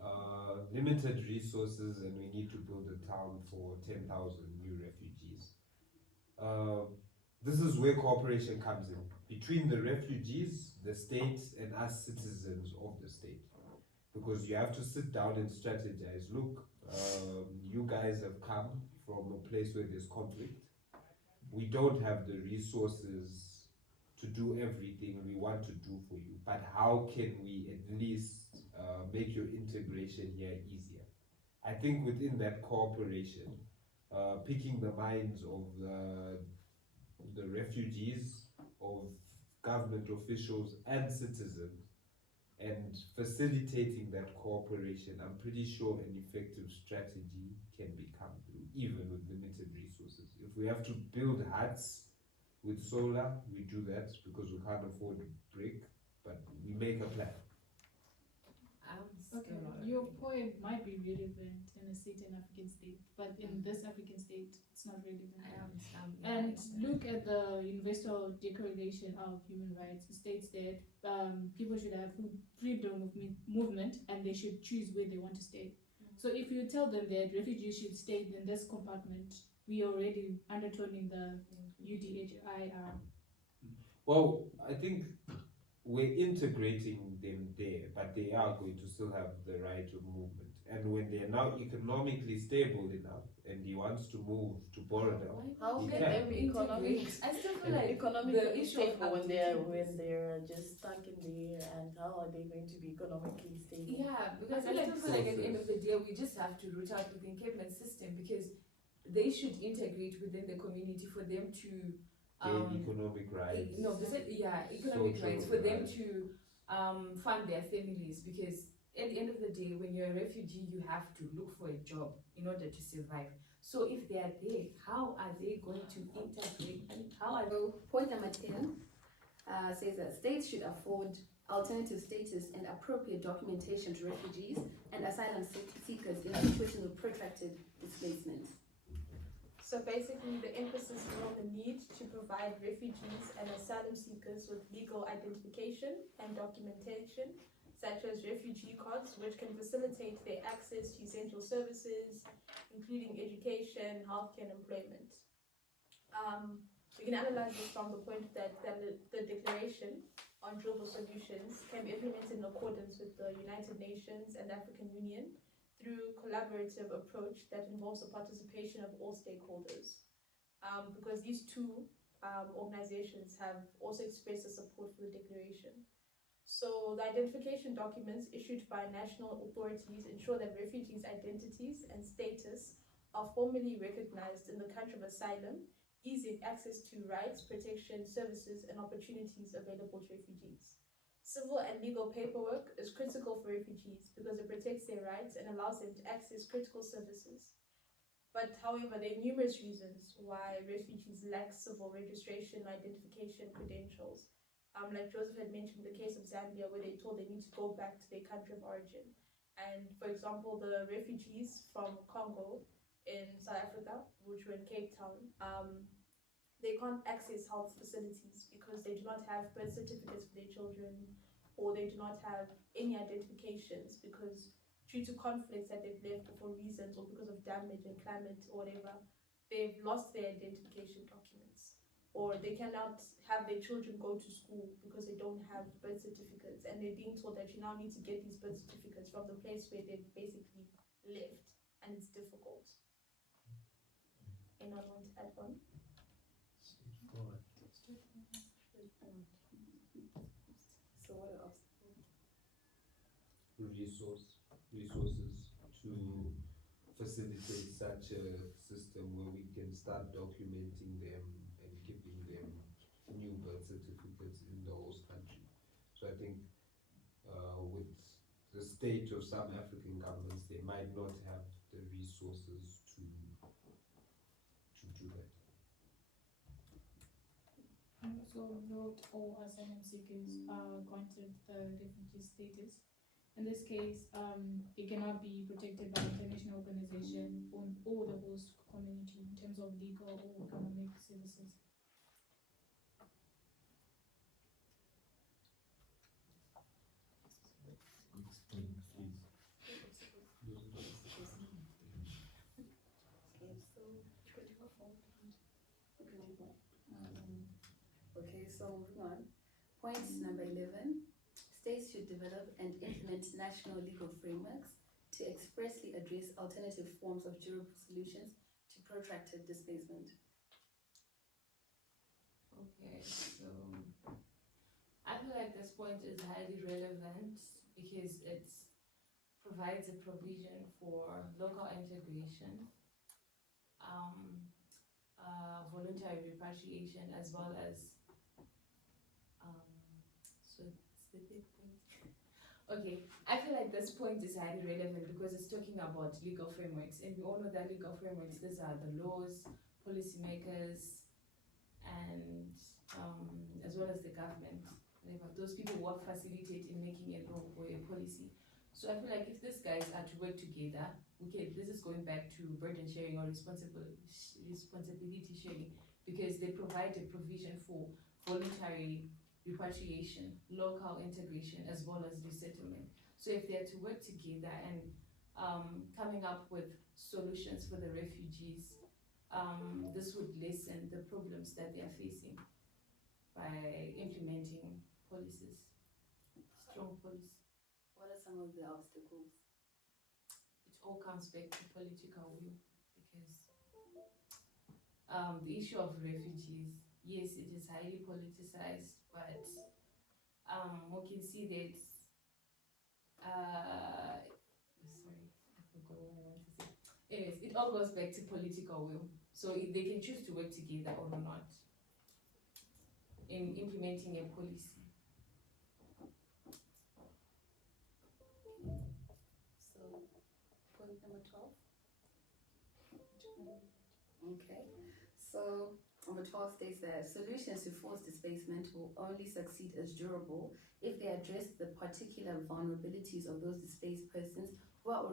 limited resources, and we need to build a town for 10,000 new refugees. This is where cooperation comes in between the refugees, the state, and us citizens of the state. Because you have to sit down and strategize. Look, you guys have come from a place where there's conflict. We don't have the resources to do everything we want to do for you, but how can we at least make your integration here easier? I think within that cooperation, picking the minds of the refugees, of government officials and citizens, and facilitating that cooperation, I'm pretty sure an effective strategy can become through, even with limited resources. If we have to build huts with solar, we do that because we can't afford brick, but we make a plan. Okay, your point might be relevant in a certain African state, but in this African state, it's not relevant. And look at the Universal Declaration of Human Rights. It states that people should have freedom of movement and they should choose where they want to stay. So if you tell them that refugees should stay in this compartment, we are already undertoning the UDHIR. Well, I think we're integrating them there, but they are going to still have the right of movement. And when they're now economically stable enough and he wants to move to Borodale, how You can can. they be economic? I still feel like the Economically issue of stable when updating they're just stuck in there, and how are they going to be economically stable? Yeah, because I feel still like feel like at the end of the day, we just have to root out within Capeland system because they should integrate within the community for them to gain economic rights. no, economic social rights for them rights. to fund their families because at the end of the day, when you're a refugee, you have to look for a job in order to survive. So if they are there, how are they going to integrate? And how are So point number 10 says that states should afford alternative status and appropriate documentation to refugees and asylum seekers in situations of protracted displacement. So basically, the emphasis is on the need to provide refugees and asylum seekers with legal identification and documentation, such as refugee cards, which can facilitate their access to essential services, including education, healthcare, and employment. We can analyze this from the point that the Declaration on Global Solutions can be implemented in accordance with the United Nations and the African Union through collaborative approach that involves the participation of all stakeholders. Because these two organizations have also expressed their support for the declaration. So the identification documents issued by national authorities ensure that refugees' identities and status are formally recognized in the country of asylum, easing access to rights, protection, services, and opportunities available to refugees. Civil and legal paperwork is critical for refugees because it protects their rights and allows them to access critical services. But however, there are numerous reasons why refugees lack civil registration, identification, credentials. Like Joseph had mentioned, the case of Zambia, where they told they need to go back to their country of origin. And for example, the refugees from Congo in South Africa, which were in Cape Town, they can't access health facilities because they do not have birth certificates for their children, or they do not have any identifications because due to conflicts that they've left for reasons or because of damage and climate or whatever, they've lost their identification documents. Or they cannot have their children go to school because they don't have birth certificates, and they're being told that you now need to get these birth certificates from the place where they've basically lived, and it's difficult. Anyone want to add on? So what else? Resources to facilitate such a system where we can start documenting them and giving them new birth certificates in the host country. So I think with the state of some African governments, they they might not have the resources to do that. So not all asylum seekers are granted the refugee status. In this case, they cannot be protected by international organization or the host community in terms of legal or economic services. Explain, please. Okay, so moving on. Point number 11. States should develop and implement national legal frameworks to expressly address alternative forms of durable solutions to protracted displacement. Okay, so I feel like this point is highly relevant because it provides a provision for local integration, voluntary repatriation, as well as so it's the big point. Okay, I feel like this point is highly relevant because it's talking about legal frameworks, and we all know that legal frameworks, these are the laws, policymakers, and as well as the government, those people who are facilitate in making a law or a policy. So I feel like if these guys are to work together, okay, this is going back to burden sharing or responsibility sharing, because they provide a provision for voluntary repatriation, local integration, as well as resettlement. So if they are to work together and coming up with solutions for the refugees, this would lessen the problems that they are facing by implementing policies, strong policies. What are some of the obstacles? It all comes back to political will, because the issue of refugees, yes, it is highly politicized, but we can see that sorry, I forgot what I want to say. Anyways, it all goes back to political will. So if they can choose to work together or not in implementing a policy. So, point number 12. Okay, so number 12 states that solutions to forced displacement will only succeed as durable if they address the particular vulnerabilities of those displaced persons who are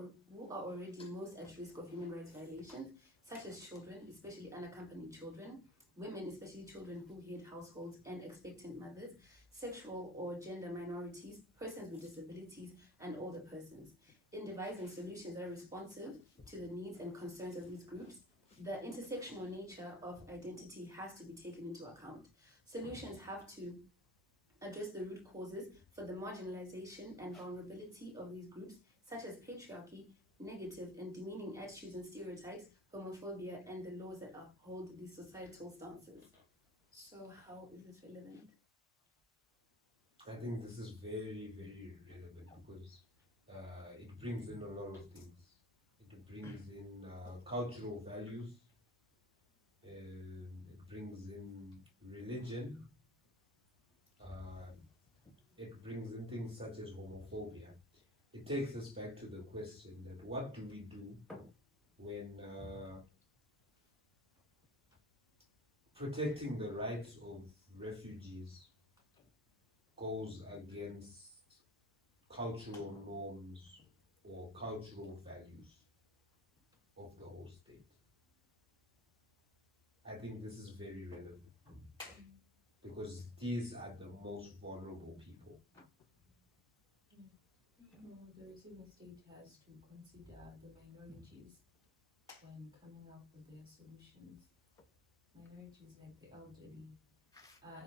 already most at risk of human rights violations, such as children, especially unaccompanied children, women, especially children who head households and expectant mothers, sexual or gender minorities, persons with disabilities, and older persons. In devising solutions that are responsive to the needs and concerns of these groups, the intersectional nature of identity has to be taken into account. Solutions have to address the root causes for the marginalization and vulnerability of these groups, such as patriarchy, negative and demeaning attitudes and stereotypes, homophobia, and the laws that uphold these societal stances. So how is this relevant? I think this is very, very relevant because it brings in a lot of things. It brings in cultural values, it brings in religion, it brings in things such as homophobia. It takes us back to the question that what do we do when protecting the rights of refugees goes against cultural norms or cultural values of the whole state. I think this is very relevant because these are the most vulnerable people. The receiving state has to consider the minorities when coming up with their solutions. Minorities like the elderly,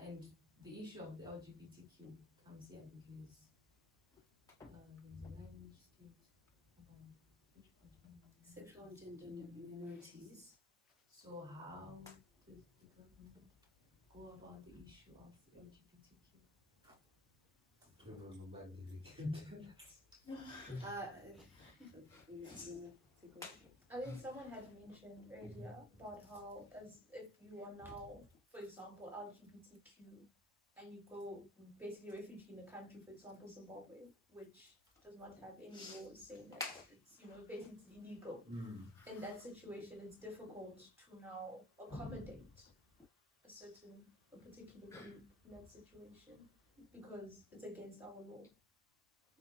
and the issue of the LGBTQ comes here because there's a language state about Sexual and gender minorities. So how does the government go about the issue of the LGBTQ? I think someone had mentioned earlier about how, as if you are now, for example, LGBTQ, and you go basically refugee in a country, for example, Zimbabwe, which does not have any laws saying that it's, basically situation, it's difficult to now accommodate a particular group in that situation because it's against our law.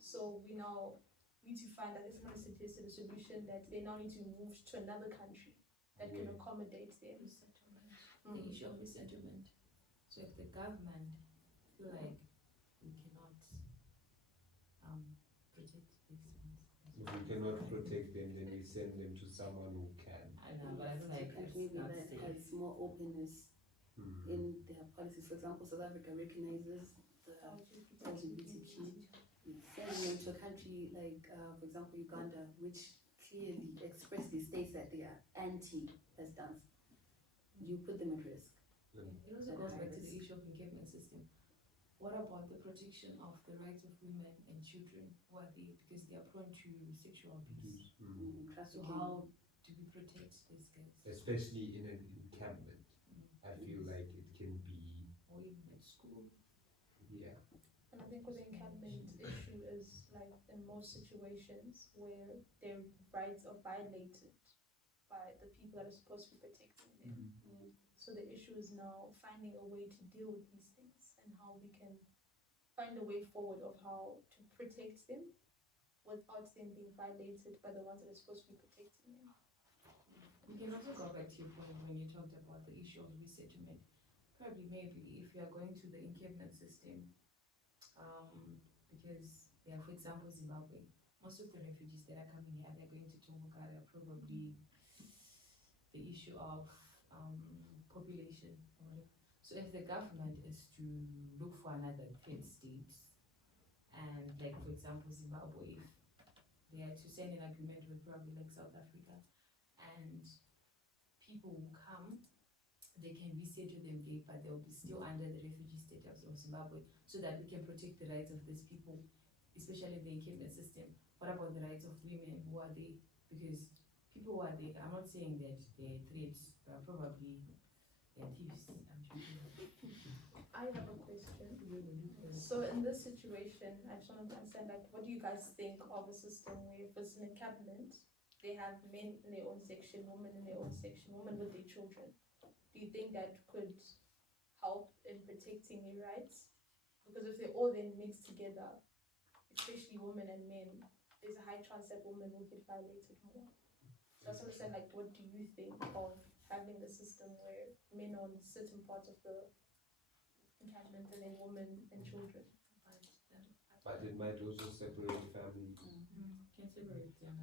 So we now need to find, I think someone suggested a solution that they now need to move to another country that can Yeah. accommodate them. Resettlement. Mm. The issue of resettlement. So if the government feel like we cannot protect these ones. If we cannot protect them, then we send them to someone who can. I know, but I don't like Like that. maybe Not that safe. has more openness Hmm. in their policies. For example, South Africa recognizes the LGBTQ. Sending them to a country like, for example, Uganda, which clearly expressly states that they are anti-lesbians, you put them at risk. It also goes back to the issue of encampment system. What about the protection of the rights of women and children? Who are they? Because they are prone to sexual abuse. Hmm. So Trafficking. how do we protect these guys? Especially in an encampment, I feel like it can be, Or even at school? yeah. And I think with the encampment issue is like in most situations where their rights are violated by the people that are supposed to be protecting them. So the issue is now finding a way to deal with these things and how we can find a way forward of how to protect them without them being violated by the ones that are supposed to be protecting them. We can also go back to your point when you talked about the issue of resettlement. Probably maybe if you are going to the encampment system, because for example Zimbabwe, most of the refugees that are coming here, they're going to Tomokara, probably the issue of population or whatever. So if the government is to look for another third state, and like for example Zimbabwe, if they are to sign an agreement with probably like South Africa, and people will come, they can resettle them there, but they'll be still under the refugee status of Zimbabwe, so that we can protect the rights of these people, especially the encampment system. What about the rights of women? Who are they? Because people who are there, I'm not saying that they're threats, but probably they're thieves. I'm joking. I have a question. So in this situation, I just want to understand, like, what do you guys think of a system where if it's an encampment, they have men in their own section, women in their own section, women with their children? Do you think that could help in protecting their rights? Because if they're all then mixed together, especially women and men, there's a high chance that women will get violated more. So I just understand, like, what do you think of having the system where men are on certain parts of the encampment and then women and children? But it might also separate families. Can separate them.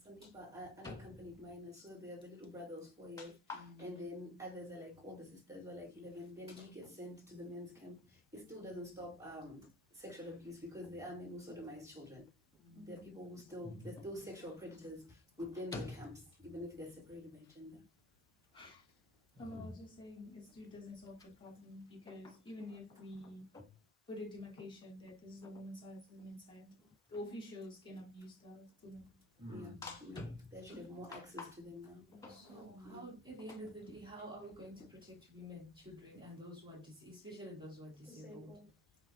Some people are unaccompanied minors, so they're the little brother who's 4 years, and then others are like older sisters who are like 11. Then he gets sent to the men's camp. It still doesn't stop sexual abuse because there are men who sodomize children. There are people there's still sexual predators within the camps, even if they're separated by gender. I was just saying it still doesn't solve the problem because even if we put a demarcation that this is the woman's side, this is the men's side, the officials can abuse the women. Yeah, they should have more access to them now. So how, at the end of the day, how are we going to protect women, children, and those who are especially those who are disabled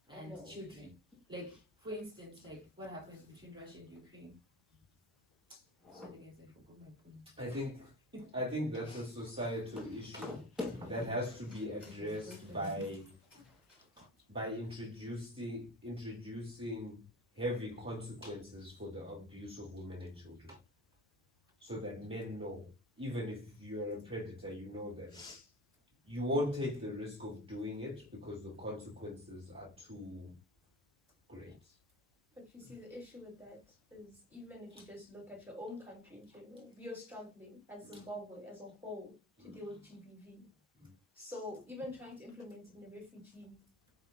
and children? Like, for instance, like what happens between Russia and Ukraine? Sorry guys, I forgot my point. I think that's a societal issue that has to be addressed by introducing heavy consequences for the abuse of women and children, so that men know, even if you're a predator, you know that you won't take the risk of doing it because the consequences are too great. But you see, the issue with that is even if you just look at your own country in general, we are struggling as Zimbabwe as a whole to deal with GBV. So even trying to implement in the refugee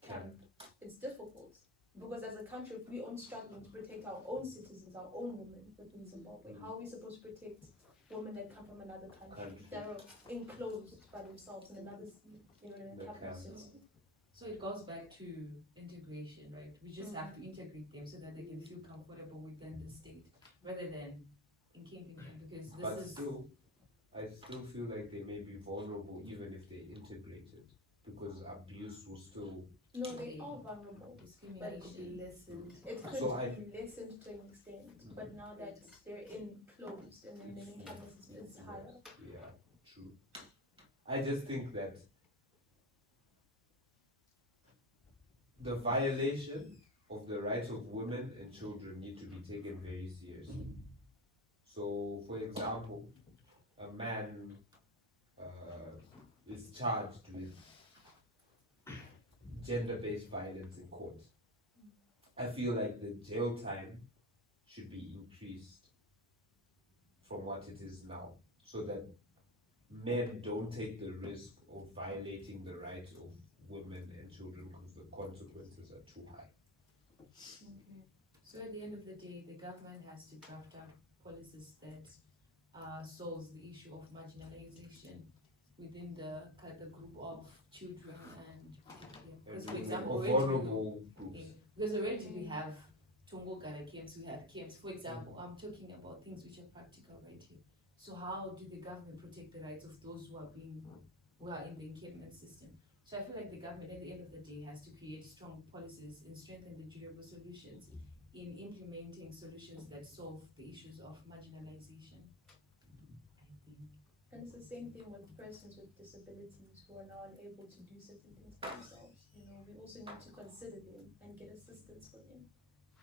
camp, it's difficult. Because as a country, if we aren't struggling to protect our own citizens, our own women within Zimbabwe, how are we supposed to protect women that come from another country that are enclosed by themselves in another city, in an capital city? So it goes back to integration, right? We just have to integrate them so that they can feel comfortable within the state, rather than encamping them. Because But still, I still feel like they may be vulnerable even if they're integrated, because abuse will still No, they are vulnerable. That could be Discrimination. lessened. It could So be lessened to an extent, but now that they're enclosed and then the income is higher. Yeah, true. I just think that the violation of the rights of women and children need to be taken very seriously. So, for example, a man is charged with gender-based violence in court. I feel like the jail time should be increased from what it is now, so that men don't take the risk of violating the rights of women and children because the consequences are too high. Okay. So at the end of the day, the government has to draft up policies that solves the issue of marginalization within the group of children and because for example Of already vulnerable groups. because already we have Tongogara camps, we have camps. For example, I'm talking about things which are practical right here. So how do the government protect the rights of those who are in the encampment system? So I feel like the government at the end of the day has to create strong policies and strengthen the durable solutions in implementing solutions that solve the issues of marginalization. I think. And it's the same thing with persons with disabilities who are now unable to do certain things for themselves. You know, we also need to consider them and get assistance for them,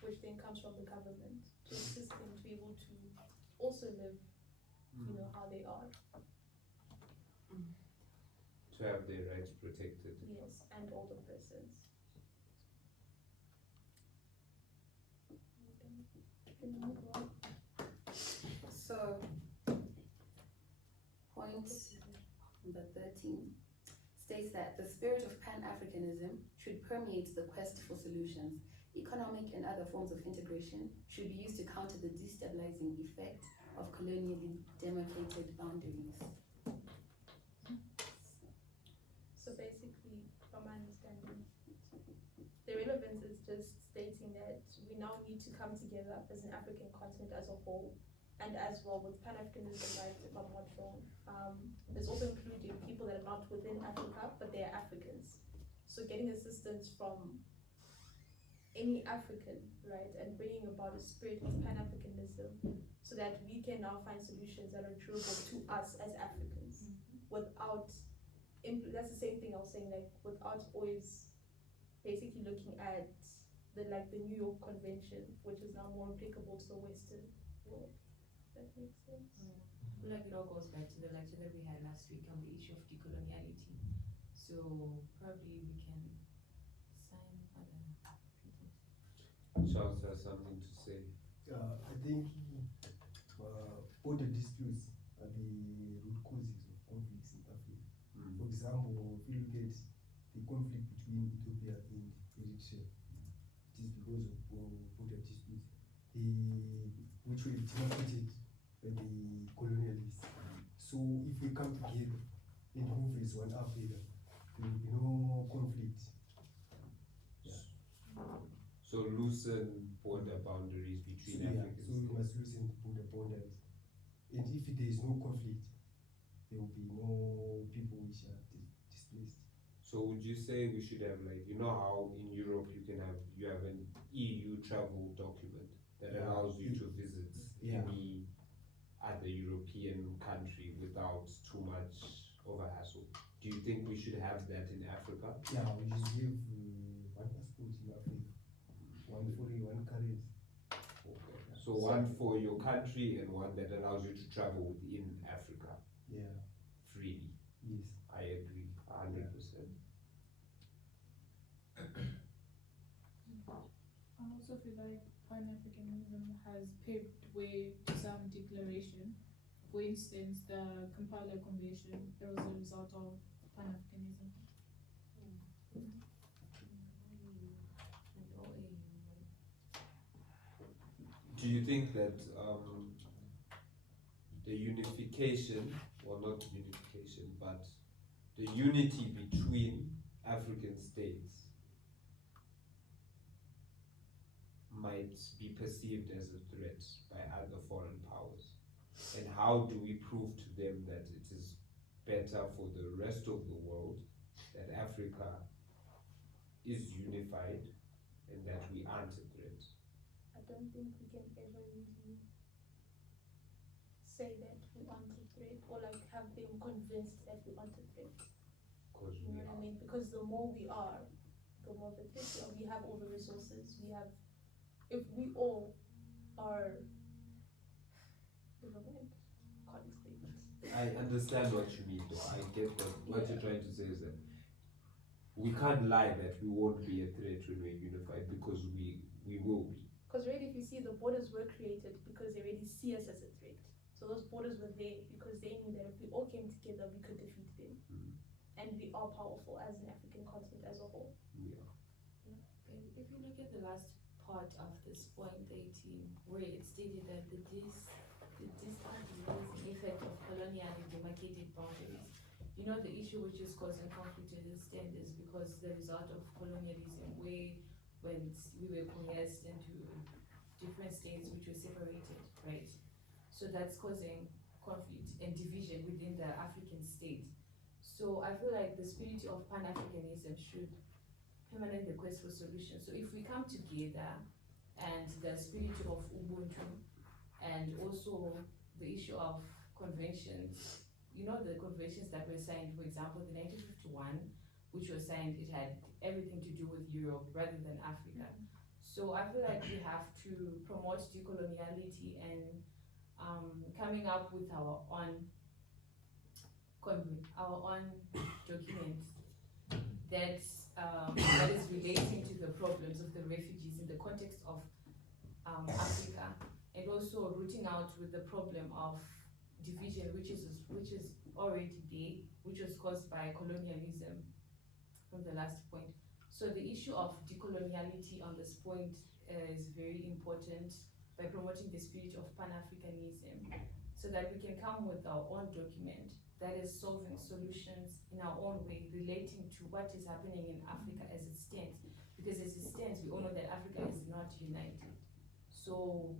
which then comes from the government to assist them to be able to also live, you know, how they are. To have their rights protected. Yes, and older persons. Can you move on? So, point number 13 states that the spirit of Pan-Africanism should permeate the quest for solutions. Economic and other forms of integration should be used to counter the destabilizing effect of colonially demarcated boundaries. So basically, from my understanding, the relevance is just stating that we now need to come together as an African continent as a whole, and as well with Pan-Africanism, right, if I'm not wrong. It's also including people that are not within Africa, but they are Africans. So getting assistance from any African, right, and bringing about a spirit of Pan-Africanism so that we can now find solutions that are durable to us as Africans without that's the same thing I was saying, like without always basically looking at the New York Convention, which is now more applicable to the Western world. That makes sense. Like it all goes back to the lecture that we had last week on the issue of decoloniality. So probably we can sign other papers. Charles has something to say. I think border disputes are the root causes of conflicts in Africa. For example, if you look at the conflict between Ethiopia and Eritrea, it is because of border disputes, which were demarcated by the colonialists. So if we come together and move as one Africa, there will be no conflict. Yeah. So loosen border boundaries between Africans. So we must loosen border boundaries. And if there is no conflict, there will be no people which are displaced. So would you say we should have, like, you know how in Europe you have an EU travel document that allows you to visit any other European country without too much of a hassle? Do you think we should have that in Africa? Yeah, we should give one passport in Africa, one for one currency. Okay. So one for your country and one that allows you to travel within Africa. Yeah. Freely. Yes. I agree, 100%. I also feel like Pan-Africanism has paved way to some declaration. For instance, the Kampala Convention, that was a result of Pan-Africanism. Do you think that the unification, well, not unification, but the unity between African states might be perceived as a threat by other foreign powers? And how do we prove to them that it is better for the rest of the world that Africa is unified and that we aren't a threat. I don't think we can ever really say that we aren't a threat or like have been convinced that we aren't a threat. Because You we know what I are. mean? Because the more we are, the more of a threat we are. We have all the resources. We have, if we all are, never mind, can't explain it. I understand what you mean though. I get what you're trying to say is that we can't lie that we won't be a threat when we're unified, because we will be. Because really, if you see, the borders were created because they already see us as a threat. So those borders were there because they knew that if we all came together, we could defeat them. Mm. And we are powerful as an African continent as a whole. We are. Okay, if you look at the last part of this point 18, where it stated that the destabilizing effect of colonial and demarcated boundaries, you know, the issue which is causing conflict in this stand is because the result of colonialism, where when we were coerced into different states which were separated, right? So that's causing conflict and division within the African state. So I feel like the spirit of Pan-Africanism should permanent the quest for solutions. So if we come together and the spirit of Ubuntu and also the issue of conventions, you know, the conventions that were signed, for example, the 1951, which was signed, it had everything to do with Europe rather than Africa. So I feel like we have to promote decoloniality and coming up with our own document that that is relating to the problems of the refugees in the context of Africa, and also rooting out with the problem of division, which is already there, which was caused by colonialism from the last point. So the issue of decoloniality on this point is very important by promoting the spirit of Pan-Africanism, so that we can come with our own document that is solving solutions in our own way, relating to what is happening in Africa as it stands. Because as it stands, we all know that Africa is not united. So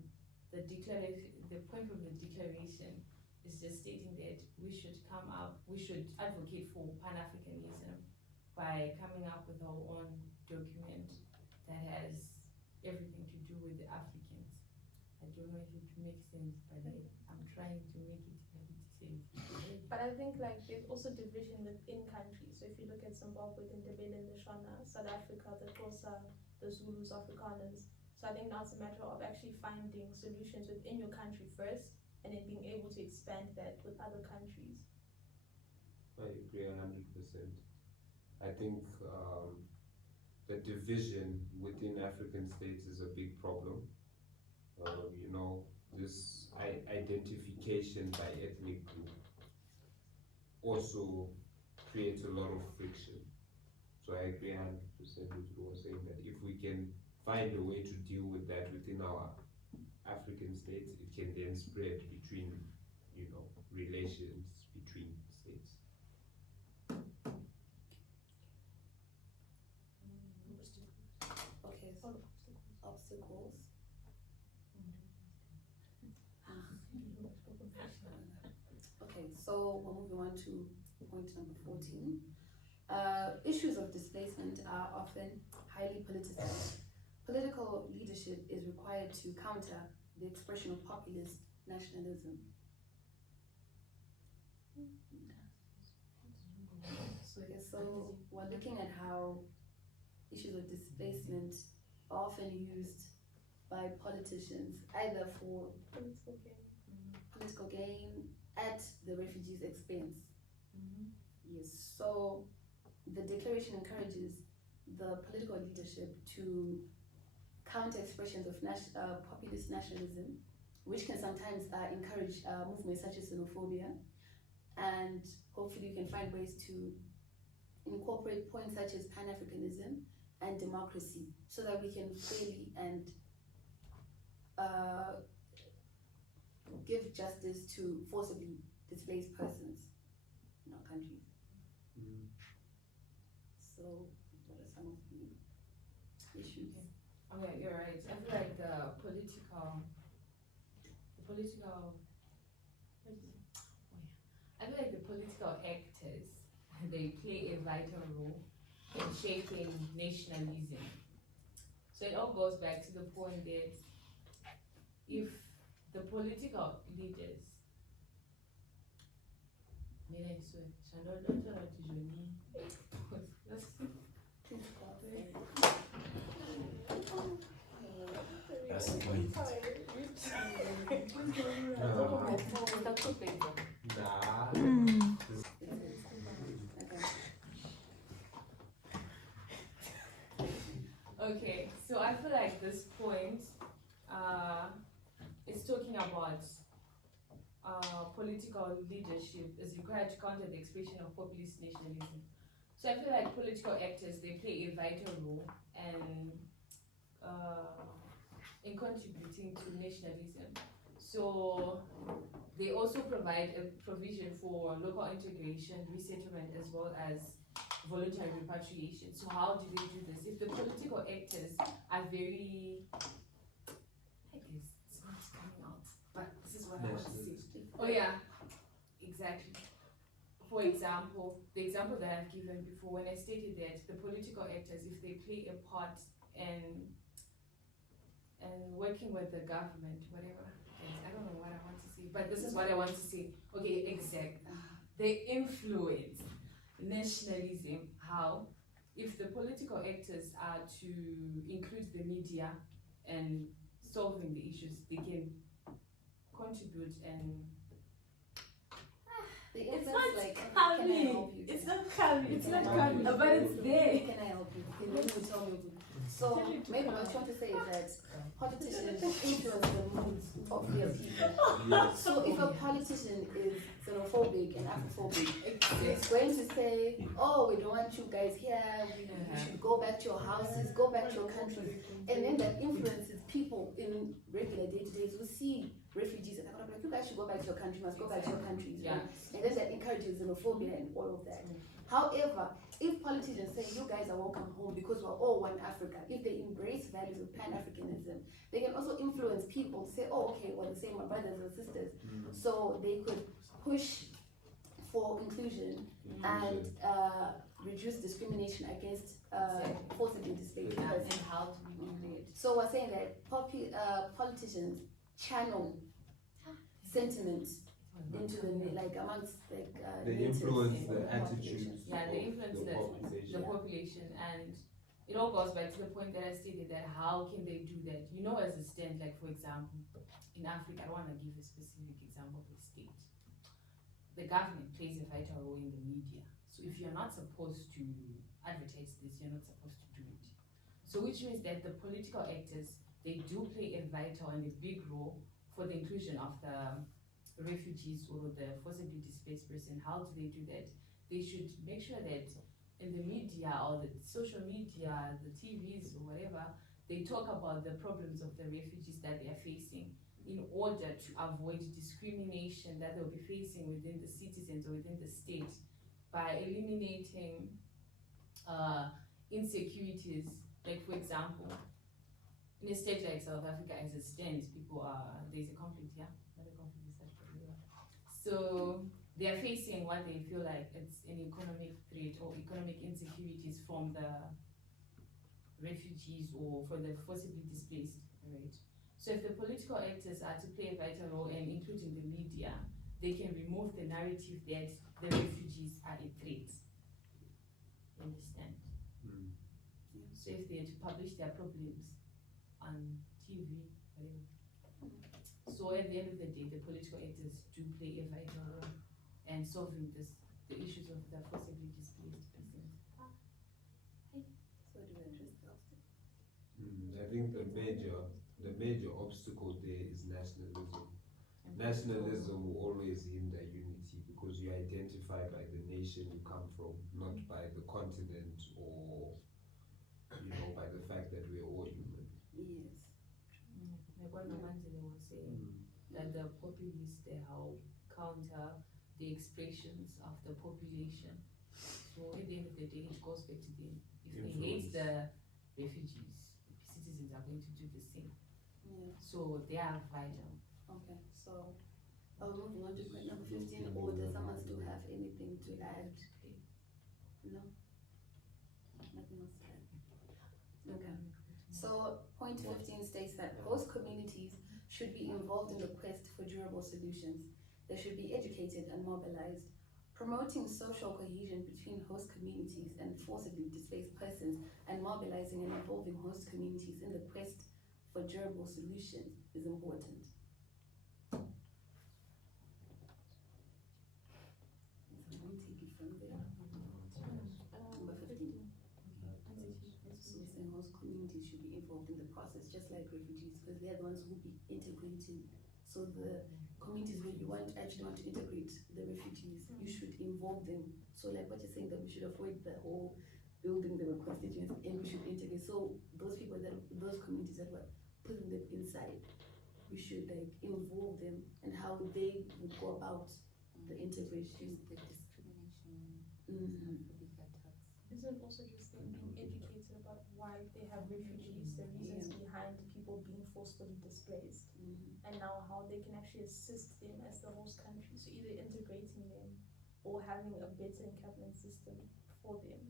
the point of the declaration is just stating that we should advocate for Pan-Africanism by coming up with our own document that has everything to do with the Africans. I don't know if it makes sense, but I'm trying to make it a bit sense. But I think like there's also division within countries. So if you look at Zimbabwe, the Ndebele and the Shona, South Africa, the Xhosa, the Zulus, Afrikaners. So I think now it's a matter of actually finding solutions within your country first, and then being able to expand that with other countries. I agree 100%. I think the division within African states is a big problem. You know, this identification by ethnic group also creates a lot of friction. So I agree 100% with you saying that if we can find a way to deal with that within our African states, it can then spread between, you know, relations between states. Okay, so obstacles. Okay, so we're moving on to point number 14. Issues of displacement are often highly politicized. Political leadership is required to counter the expression of populist nationalism. So we're looking at how issues of displacement are often used by politicians, either for political gain at the refugees' expense. Yes, so the declaration encourages the political leadership to counter expressions of populist nationalism, which can sometimes encourage movements such as xenophobia, and hopefully you can find ways to incorporate points such as Pan-Africanism and democracy, so that we can fairly and give justice to forcibly displaced persons in our countries. So, what are some of the issues? Okay, you're right. I feel like the political actors, they play a vital role in shaping nationalism. So it all goes back to the point that if the political leaders, That's the point. Nah. Okay, so I feel like this point is talking about political leadership is required to counter the expression of populist nationalism. So I feel like political actors, they play a vital role and in contributing to nationalism. So they also provide a provision for local integration, resettlement, as well as voluntary repatriation. So how do they do this? If the political actors are very, I guess it's not coming out, but this is what I want to say. Oh yeah, exactly. For example, the example that I've given before, when I stated that the political actors, if they play a part in working with the government, whatever, I don't know what I want to say, but this is what I want to say. Okay, exactly. They influence nationalism. How? If the political actors are to include the media and solving the issues, they can contribute and It's not like, coming. can I help you? It's not coming. It's not Can I coming, help you? but it's there. Can I help you? Can you tell me? So maybe what I'm trying to say is that politicians influence the moods of their people. Yes. So if a politician is xenophobic and Afrophobic, it's going to say, oh, we don't want you guys here, you should go back to your houses, go back to your countries. And then that influences people in regular day-to-days who see refugees and they're like, you guys should go back to your country, must go back to your countries. Yeah. And then that encourages xenophobia and all of that. However, if politicians say you guys are welcome home because we're all one Africa, if they embrace values of Pan-Africanism, they can also influence people to say, oh, okay, we're the same, we're brothers and sisters. So they could push for inclusion and reduce discrimination against forcibly displaced persons. And how to do it. So we're saying that politicians channel sentiment into the like amongst like They natives influence and the population. attitudes Yeah, they of influence the the population. population, and it all goes back to the point that I stated that how can they do that? You know, as a stand, like for example, in Africa, I don't want to give a specific example of a state. The government plays a vital role in the media. So if you're not supposed to advertise this, you're not supposed to do it. So which means that the political actors, they do play a vital and a big role for the inclusion of the refugees or the forcibly displaced person. How do they do that? They should make sure that in the media or the social media, the TVs or whatever, they talk about the problems of the refugees that they are facing in order to avoid discrimination that they'll be facing within the citizens or within the state by eliminating insecurities. Like for example, in a state like South Africa as it stands, people are, there's a conflict here. So they are facing what they feel like it's an economic threat or economic insecurities from the refugees or for the forcibly displaced, right? So if the political actors are to play a vital role and including the media, they can remove the narrative that the refugees are a threat. You understand? So if they are to publish their problems on TV, whatever. So at the end of the day, the political actors do play a vital role in solving the issues of the forcibly displaced persons. So do we address the obstacle? I think the major obstacle there is nationalism. Nationalism will always hinder unity because you identify by the nation you come from, not by the continent or by the fact that we're all human. Yes. Like what Mamanzile was saying, that the populists, they help counter the expressions of the population. So at the end of the day, it goes back to them. If they hate the refugees, citizens are going to do the same. Yeah. So they are vital. Okay. So moving on to point number 15, or does someone still have anything to add? No? Nothing else to add. Okay. So point 15 states that host communities should be involved in the quest for durable solutions. They should be educated and mobilized. Promoting social cohesion between host communities and forcibly displaced persons and mobilizing and involving host communities in the quest for durable solutions is important. So we take it from there. Number 15. So saying host communities should be involved in the process, just like refugees, because they're the ones who will be integrating. So the communities where you actually want to integrate the refugees, you should involve them. So like what you're saying, that we should avoid the whole building the constituents and we should integrate. So those people those communities that were putting them inside, we should like involve them and how they would go about the integration. The discrimination, big attacks. Is it also just them being educated about why they have refugees, the reasons behind people being forcefully displaced, and now how they can actually assist them as the host country? So either integrating them or having a better encampment system for them,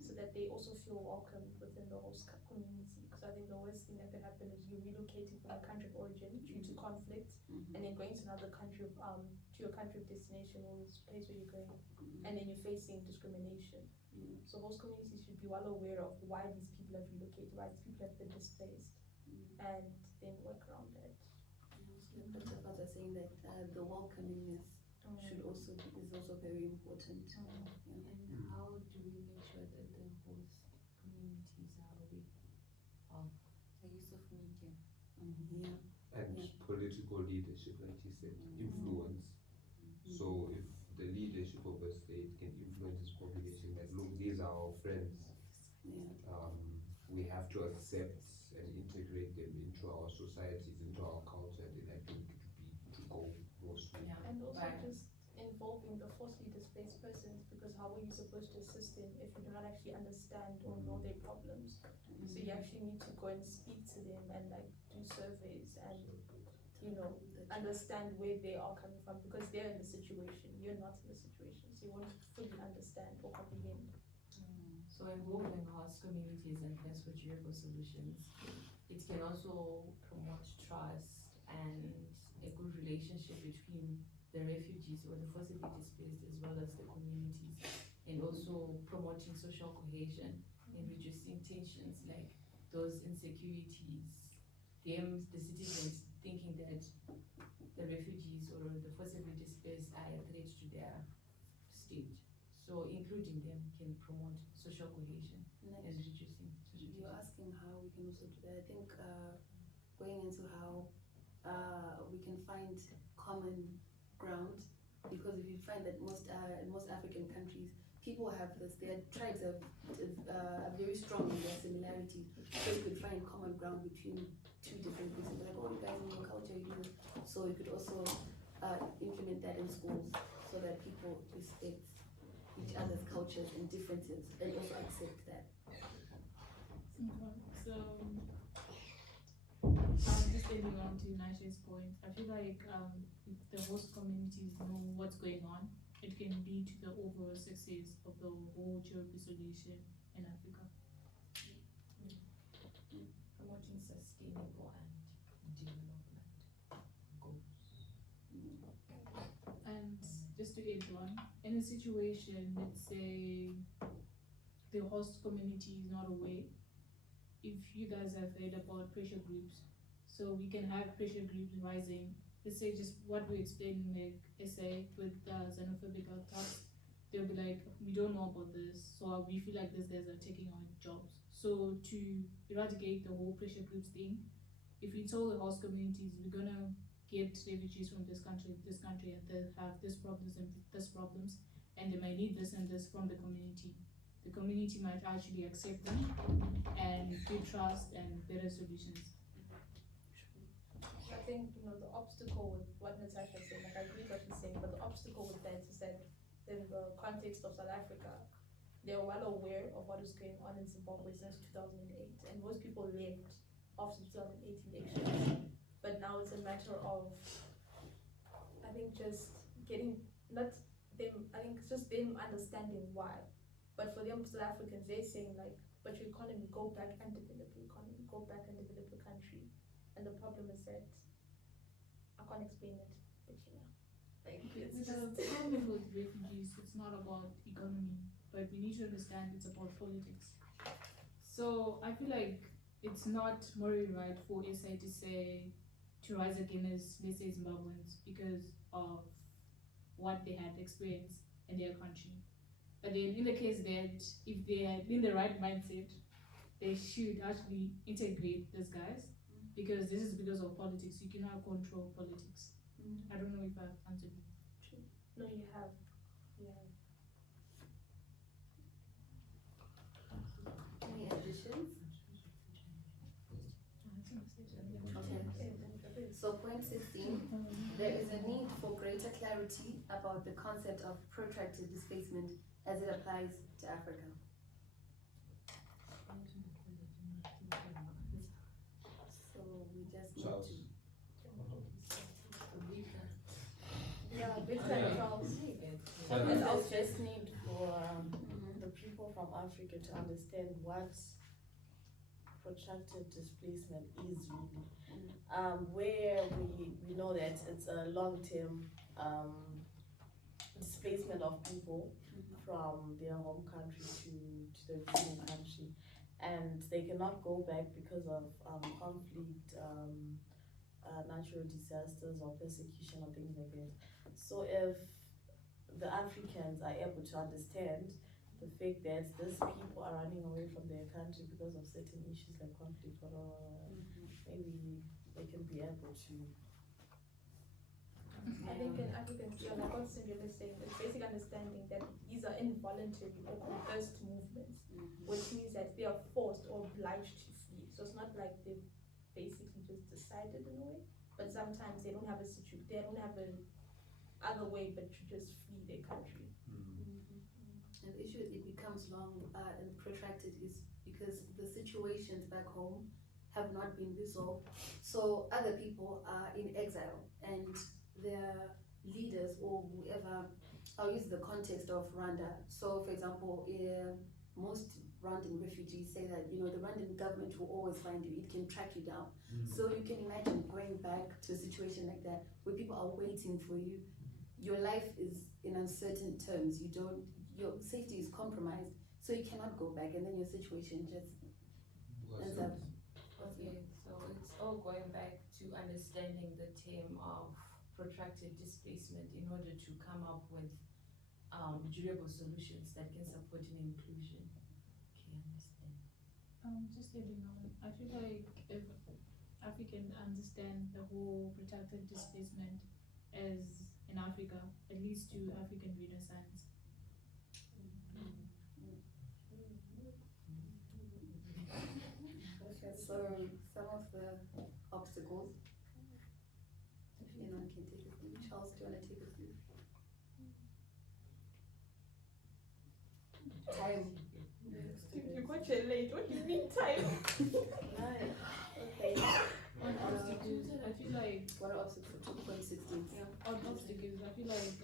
so that they also feel welcome within the host community. Because I think the worst thing that could happen is you relocating from a country of origin due to conflict, and then going to another country of to your country of destination or this place where you're going, and then you're facing discrimination. So host communities should be well aware of why these people have relocated, why these people have been displaced, and then work around that. But the part of saying that the welcomingness is also very important. And how do we make sure that the host communities are aware of The use of media. And political leadership, like you said, influence. So if the leadership of a state can influence its population, that look, these are our friends. We have to accept and integrate them into our societies, into our culture, then I think it would be to go more smoothly. And also Right. just involving the forcibly displaced persons, because how are you supposed to assist them if you do not actually understand or know their problems? So you actually need to go and speak to them and like do surveys and understand where they are coming from, because they're in the situation, you're not in the situation, so you won't fully understand or comprehend. So involving host communities and quest for durable solutions, it can also promote trust and a good relationship between the refugees or the forcibly displaced as well as the communities, and also promoting social cohesion and reducing tensions like those insecurities, the citizens thinking that the refugees or the forcibly displaced are a threat to their state. So including them can promote social cohesion and reducing social You're tension. asking how we can also do that. I think going into how we can find common ground, because if you find that most African countries, people have this, their tribes are very strong in their similarities, so you could find common ground between two different groups. Like, oh, you guys in your culture, you do this. So you could also implement that in schools so that people respect each other's cultures and differences and also accept that. So, just adding on to Naisha's point, I feel like if the host communities know what's going on, it can lead to the overall success of the whole durable solution in Africa. Promoting sustainable and development goals. And just to add on, in a situation, let's say the host community is not aware, if you guys have heard about pressure groups, so we can have pressure groups rising. Let's say just what we explained in the essay with xenophobic attacks, they'll be like, we don't know about this, so we feel like these guys are taking our jobs. So to eradicate the whole pressure groups thing, if we told the host communities we're gonna get refugees from this country, and they have this problems and this problems, and they might need this and this from the community might actually accept them and build trust and better solutions. I think, the obstacle with what Natasha said, like I agree with what she's saying, but the obstacle with that is that in the context of South Africa, they're well aware of what is going on in Zimbabwe since 2008, and most people left after 2008 elections. But now it's a matter of, I think, just getting, not them, I think it's just them understanding why. But for them, South Africans, they're saying like, but your economy, go back and develop your economy, go back and develop your country. And the problem is that I can't explain it, but like it's The just problem with refugees, it's not about economy, but we need to understand it's about politics. So I feel like it's not morally right for SA to say to rise against, let's say, Zimbabweans because of what they had experienced in their country. But then, in the case that if they are in the right mindset, they should actually integrate these guys because this is because of politics. You cannot control politics. I don't know if I've answered you. no, you have. Any additions? Okay. So point 16, there is a need for greater clarity about the concept of protracted displacement as it applies to Africa. So we just need Charles. Yeah, Victor and Charles. And I'll just need for the people from Africa to understand what protracted displacement is really. Where we know that it's a long-term displacement of people from their home country to the visiting country, and they cannot go back because of conflict, natural disasters or persecution or things like that. So if the Africans are able to understand the fact that these people are running away from their country because of certain issues like conflict or maybe they can be able to. I think in African, like what Sandra is saying, it's basic understanding that these are involuntary or coerced movements, which means that they are forced or obliged to flee. So it's not like they've basically just decided in a way, but sometimes they don't have they don't have an other way but to just flee their country. And the issue it becomes long and protracted is because the situations back home have not been resolved. So other people are in exile and their leaders or whoever, I'll use the context of Rwanda. So for example, most Rwandan refugees say that, the Rwandan government will always find you, it can track you down. So you can imagine going back to a situation like that where people are waiting for you. Your life is in uncertain terms. Your safety is compromised, so you cannot go back, and then your situation just ends up. Okay, so it's all going back to understanding the term of protracted displacement in order to come up with durable solutions that can support an inclusion. Okay, understand. Just adding on, I feel like if Africans understand the whole protracted displacement as in Africa, it leads to African renaissance. Okay, so some of the obstacles, if anyone can take it through. Charles, do you want to take it through? Time. You got your late. What do you mean time? Okay. On obstacles, I feel like What are obstacles to 2016? on obstacles, I feel like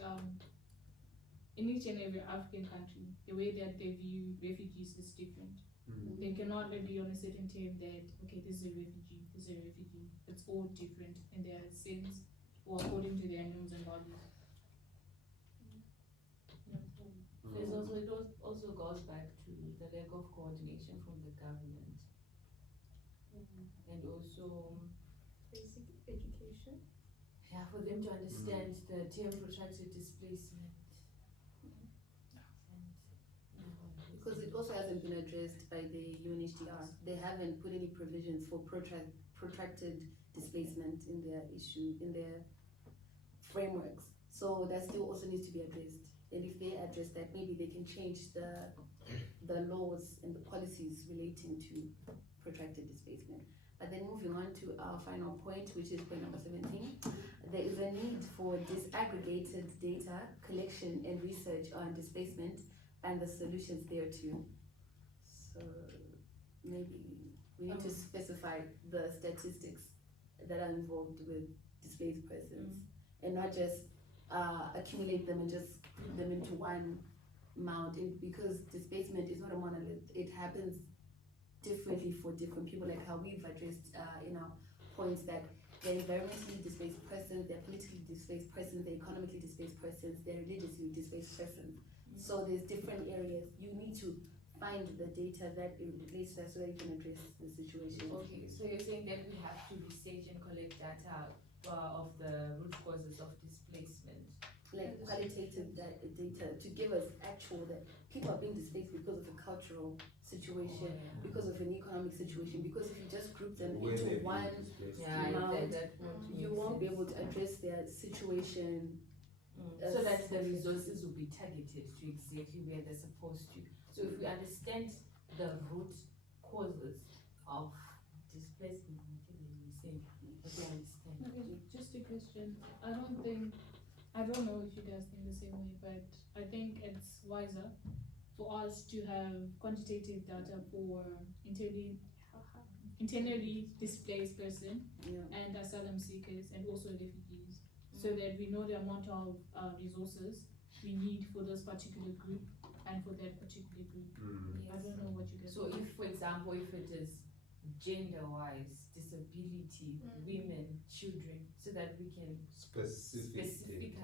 in each and every African country, the way that they view refugees is different. They cannot agree on a certain term that, okay, this is a refugee, this is a refugee. It's all different in their sense or according to their norms and values. There's it also goes back to the lack of coordination from the government. And also, Basic education. for them to understand the term protracted displacement. Because it also hasn't been addressed by the UNHCR. They haven't put any provisions for protracted displacement in their frameworks. So that still also needs to be addressed. And if they address that, maybe they can change the laws and the policies relating to protracted displacement. But then moving on to our final point, which is point number 17, there is a need for disaggregated data collection and research on displacement and the solutions thereto. So maybe we need to specify the statistics that are involved with displaced persons and not just accumulate them and just put them into one mound, because displacement is not a monolith. It happens differently for different people, like how we've addressed in our points that they're environmentally displaced persons, they're politically displaced persons, they're economically displaced persons, they're religiously displaced persons. So there's different areas. You need to find the data that it relates to that so that you can address the situation. Okay, so you're saying that we have to research and collect data of the root causes of displacement. Like qualitative data to give us actual that people are being displaced because of a cultural situation, because of an economic situation, because if you just group them Where into they're being one displaced. amount, that you won't be able to address their situation. So that the resources will be targeted to exactly where they're supposed to. So if we understand the root causes of displacement, whatever you say, we understand. Okay, just a question. I don't know if you guys think the same way, but I think it's wiser for us to have quantitative data for internally displaced person and asylum seekers and also refugees, so that we know the amount of resources we need for this particular group and for that particular group. I don't know what you guys So think. if, for example, if it is gender-wise, disability, women, children, so that we can specifically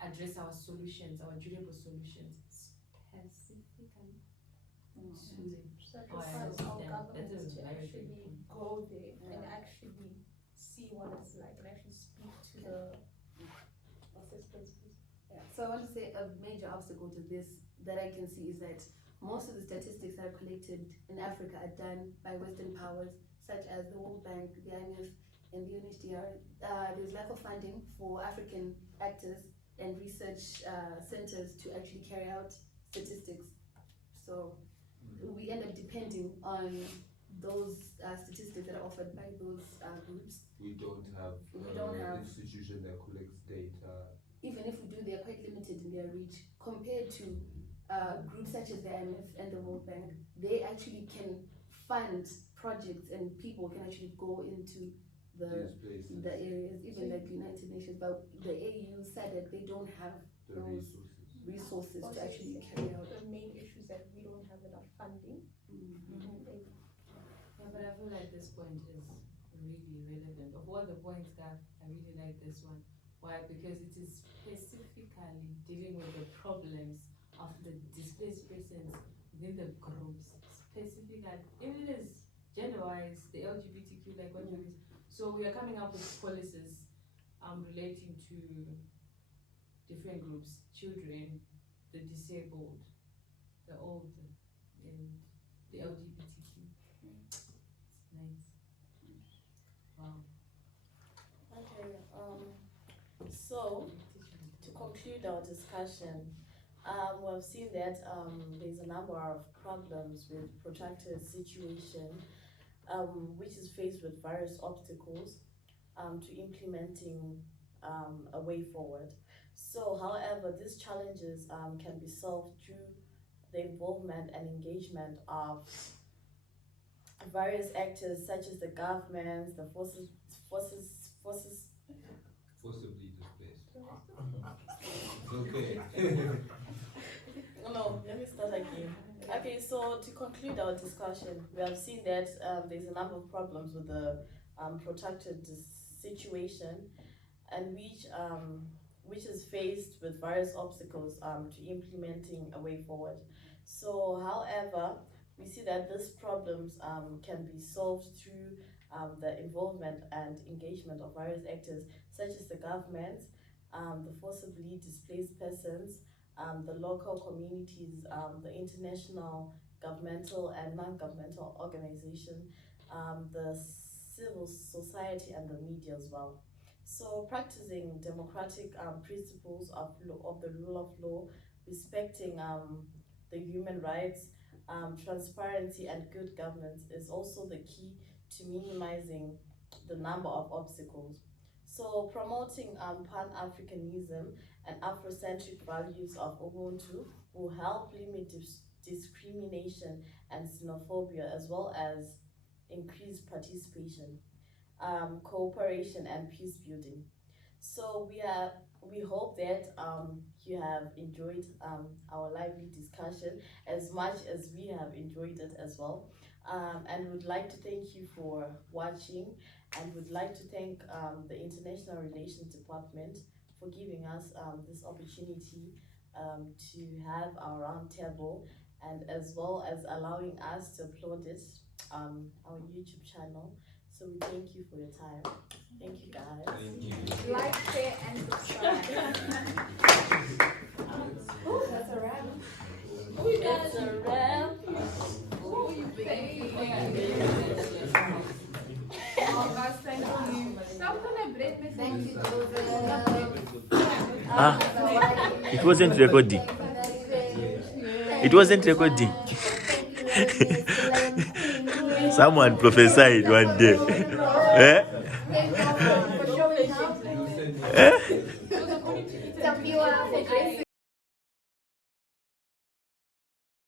address our solutions, our durable solutions. Specifically. Sacrifice our governments to actually go there and actually see what it's like and actually speak to the what's this place, please? Yeah. So I want to say a major obstacle to this that I can see is that most of the statistics that are collected in Africa are done by Western powers, such as the World Bank, the IMF, and the UNHCR. There's lack of funding for African actors and research centers to actually carry out statistics. So we end up depending on those statistics that are offered by those groups. We don't have institution that collects data. Even if we do, they are quite limited in their reach compared to groups such as the IMF and the World Bank. They actually can fund projects and people can actually go into the areas, even like the United Nations, but the AU said that they don't have those resources to actually carry out. The main issue is that we don't have enough funding. Yeah, but I feel like this point is really relevant. Of all the points, that I really like this one. Why? Because it is specifically dealing with the problems of the displaced persons within the groups. Specifically, even it is gender-wise, the LGBTQ, like what you. So we are coming up with policies relating to different groups: children, the disabled, the old, and the LGBTQ. It's nice. Wow. Okay. So to conclude our discussion, we've seen that there's a number of problems with protracted situation, which is faced with various obstacles to implementing a way forward. So, however, these challenges can be solved through the involvement and engagement of various actors such as the governments, the forces. Forcibly displaced. Okay. No, let me start again. Okay, so to conclude our discussion, we have seen that there's a number of problems with the protracted situation, and which is faced with various obstacles to implementing a way forward. So, however, we see that these problems can be solved through the involvement and engagement of various actors, such as the government, the forcibly displaced persons, the local communities, the international governmental and non-governmental organization, the civil society, and the media as well. So practicing democratic principles of the rule of law, respecting the human rights, transparency, and good governance is also the key to minimizing the number of obstacles. So promoting Pan-Africanism and Afrocentric values of Ubuntu will help limit discrimination and xenophobia, as well as increase participation, cooperation, and peace building. So we hope that you have enjoyed our lively discussion as much as we have enjoyed it as well. And would like to thank you for watching, and would like to thank the International Relations Department for giving us this opportunity to have our roundtable, and as well as allowing us to upload this on our YouTube channel. So we thank you for your time. Thank you, guys. Thank you. Like, share, and subscribe. That's a wrap. That's a wrap. Oh, guys, thank you. Stop celebrating. Thank you. It wasn't recording. It wasn't recording. Someone prophesied one day. Eh?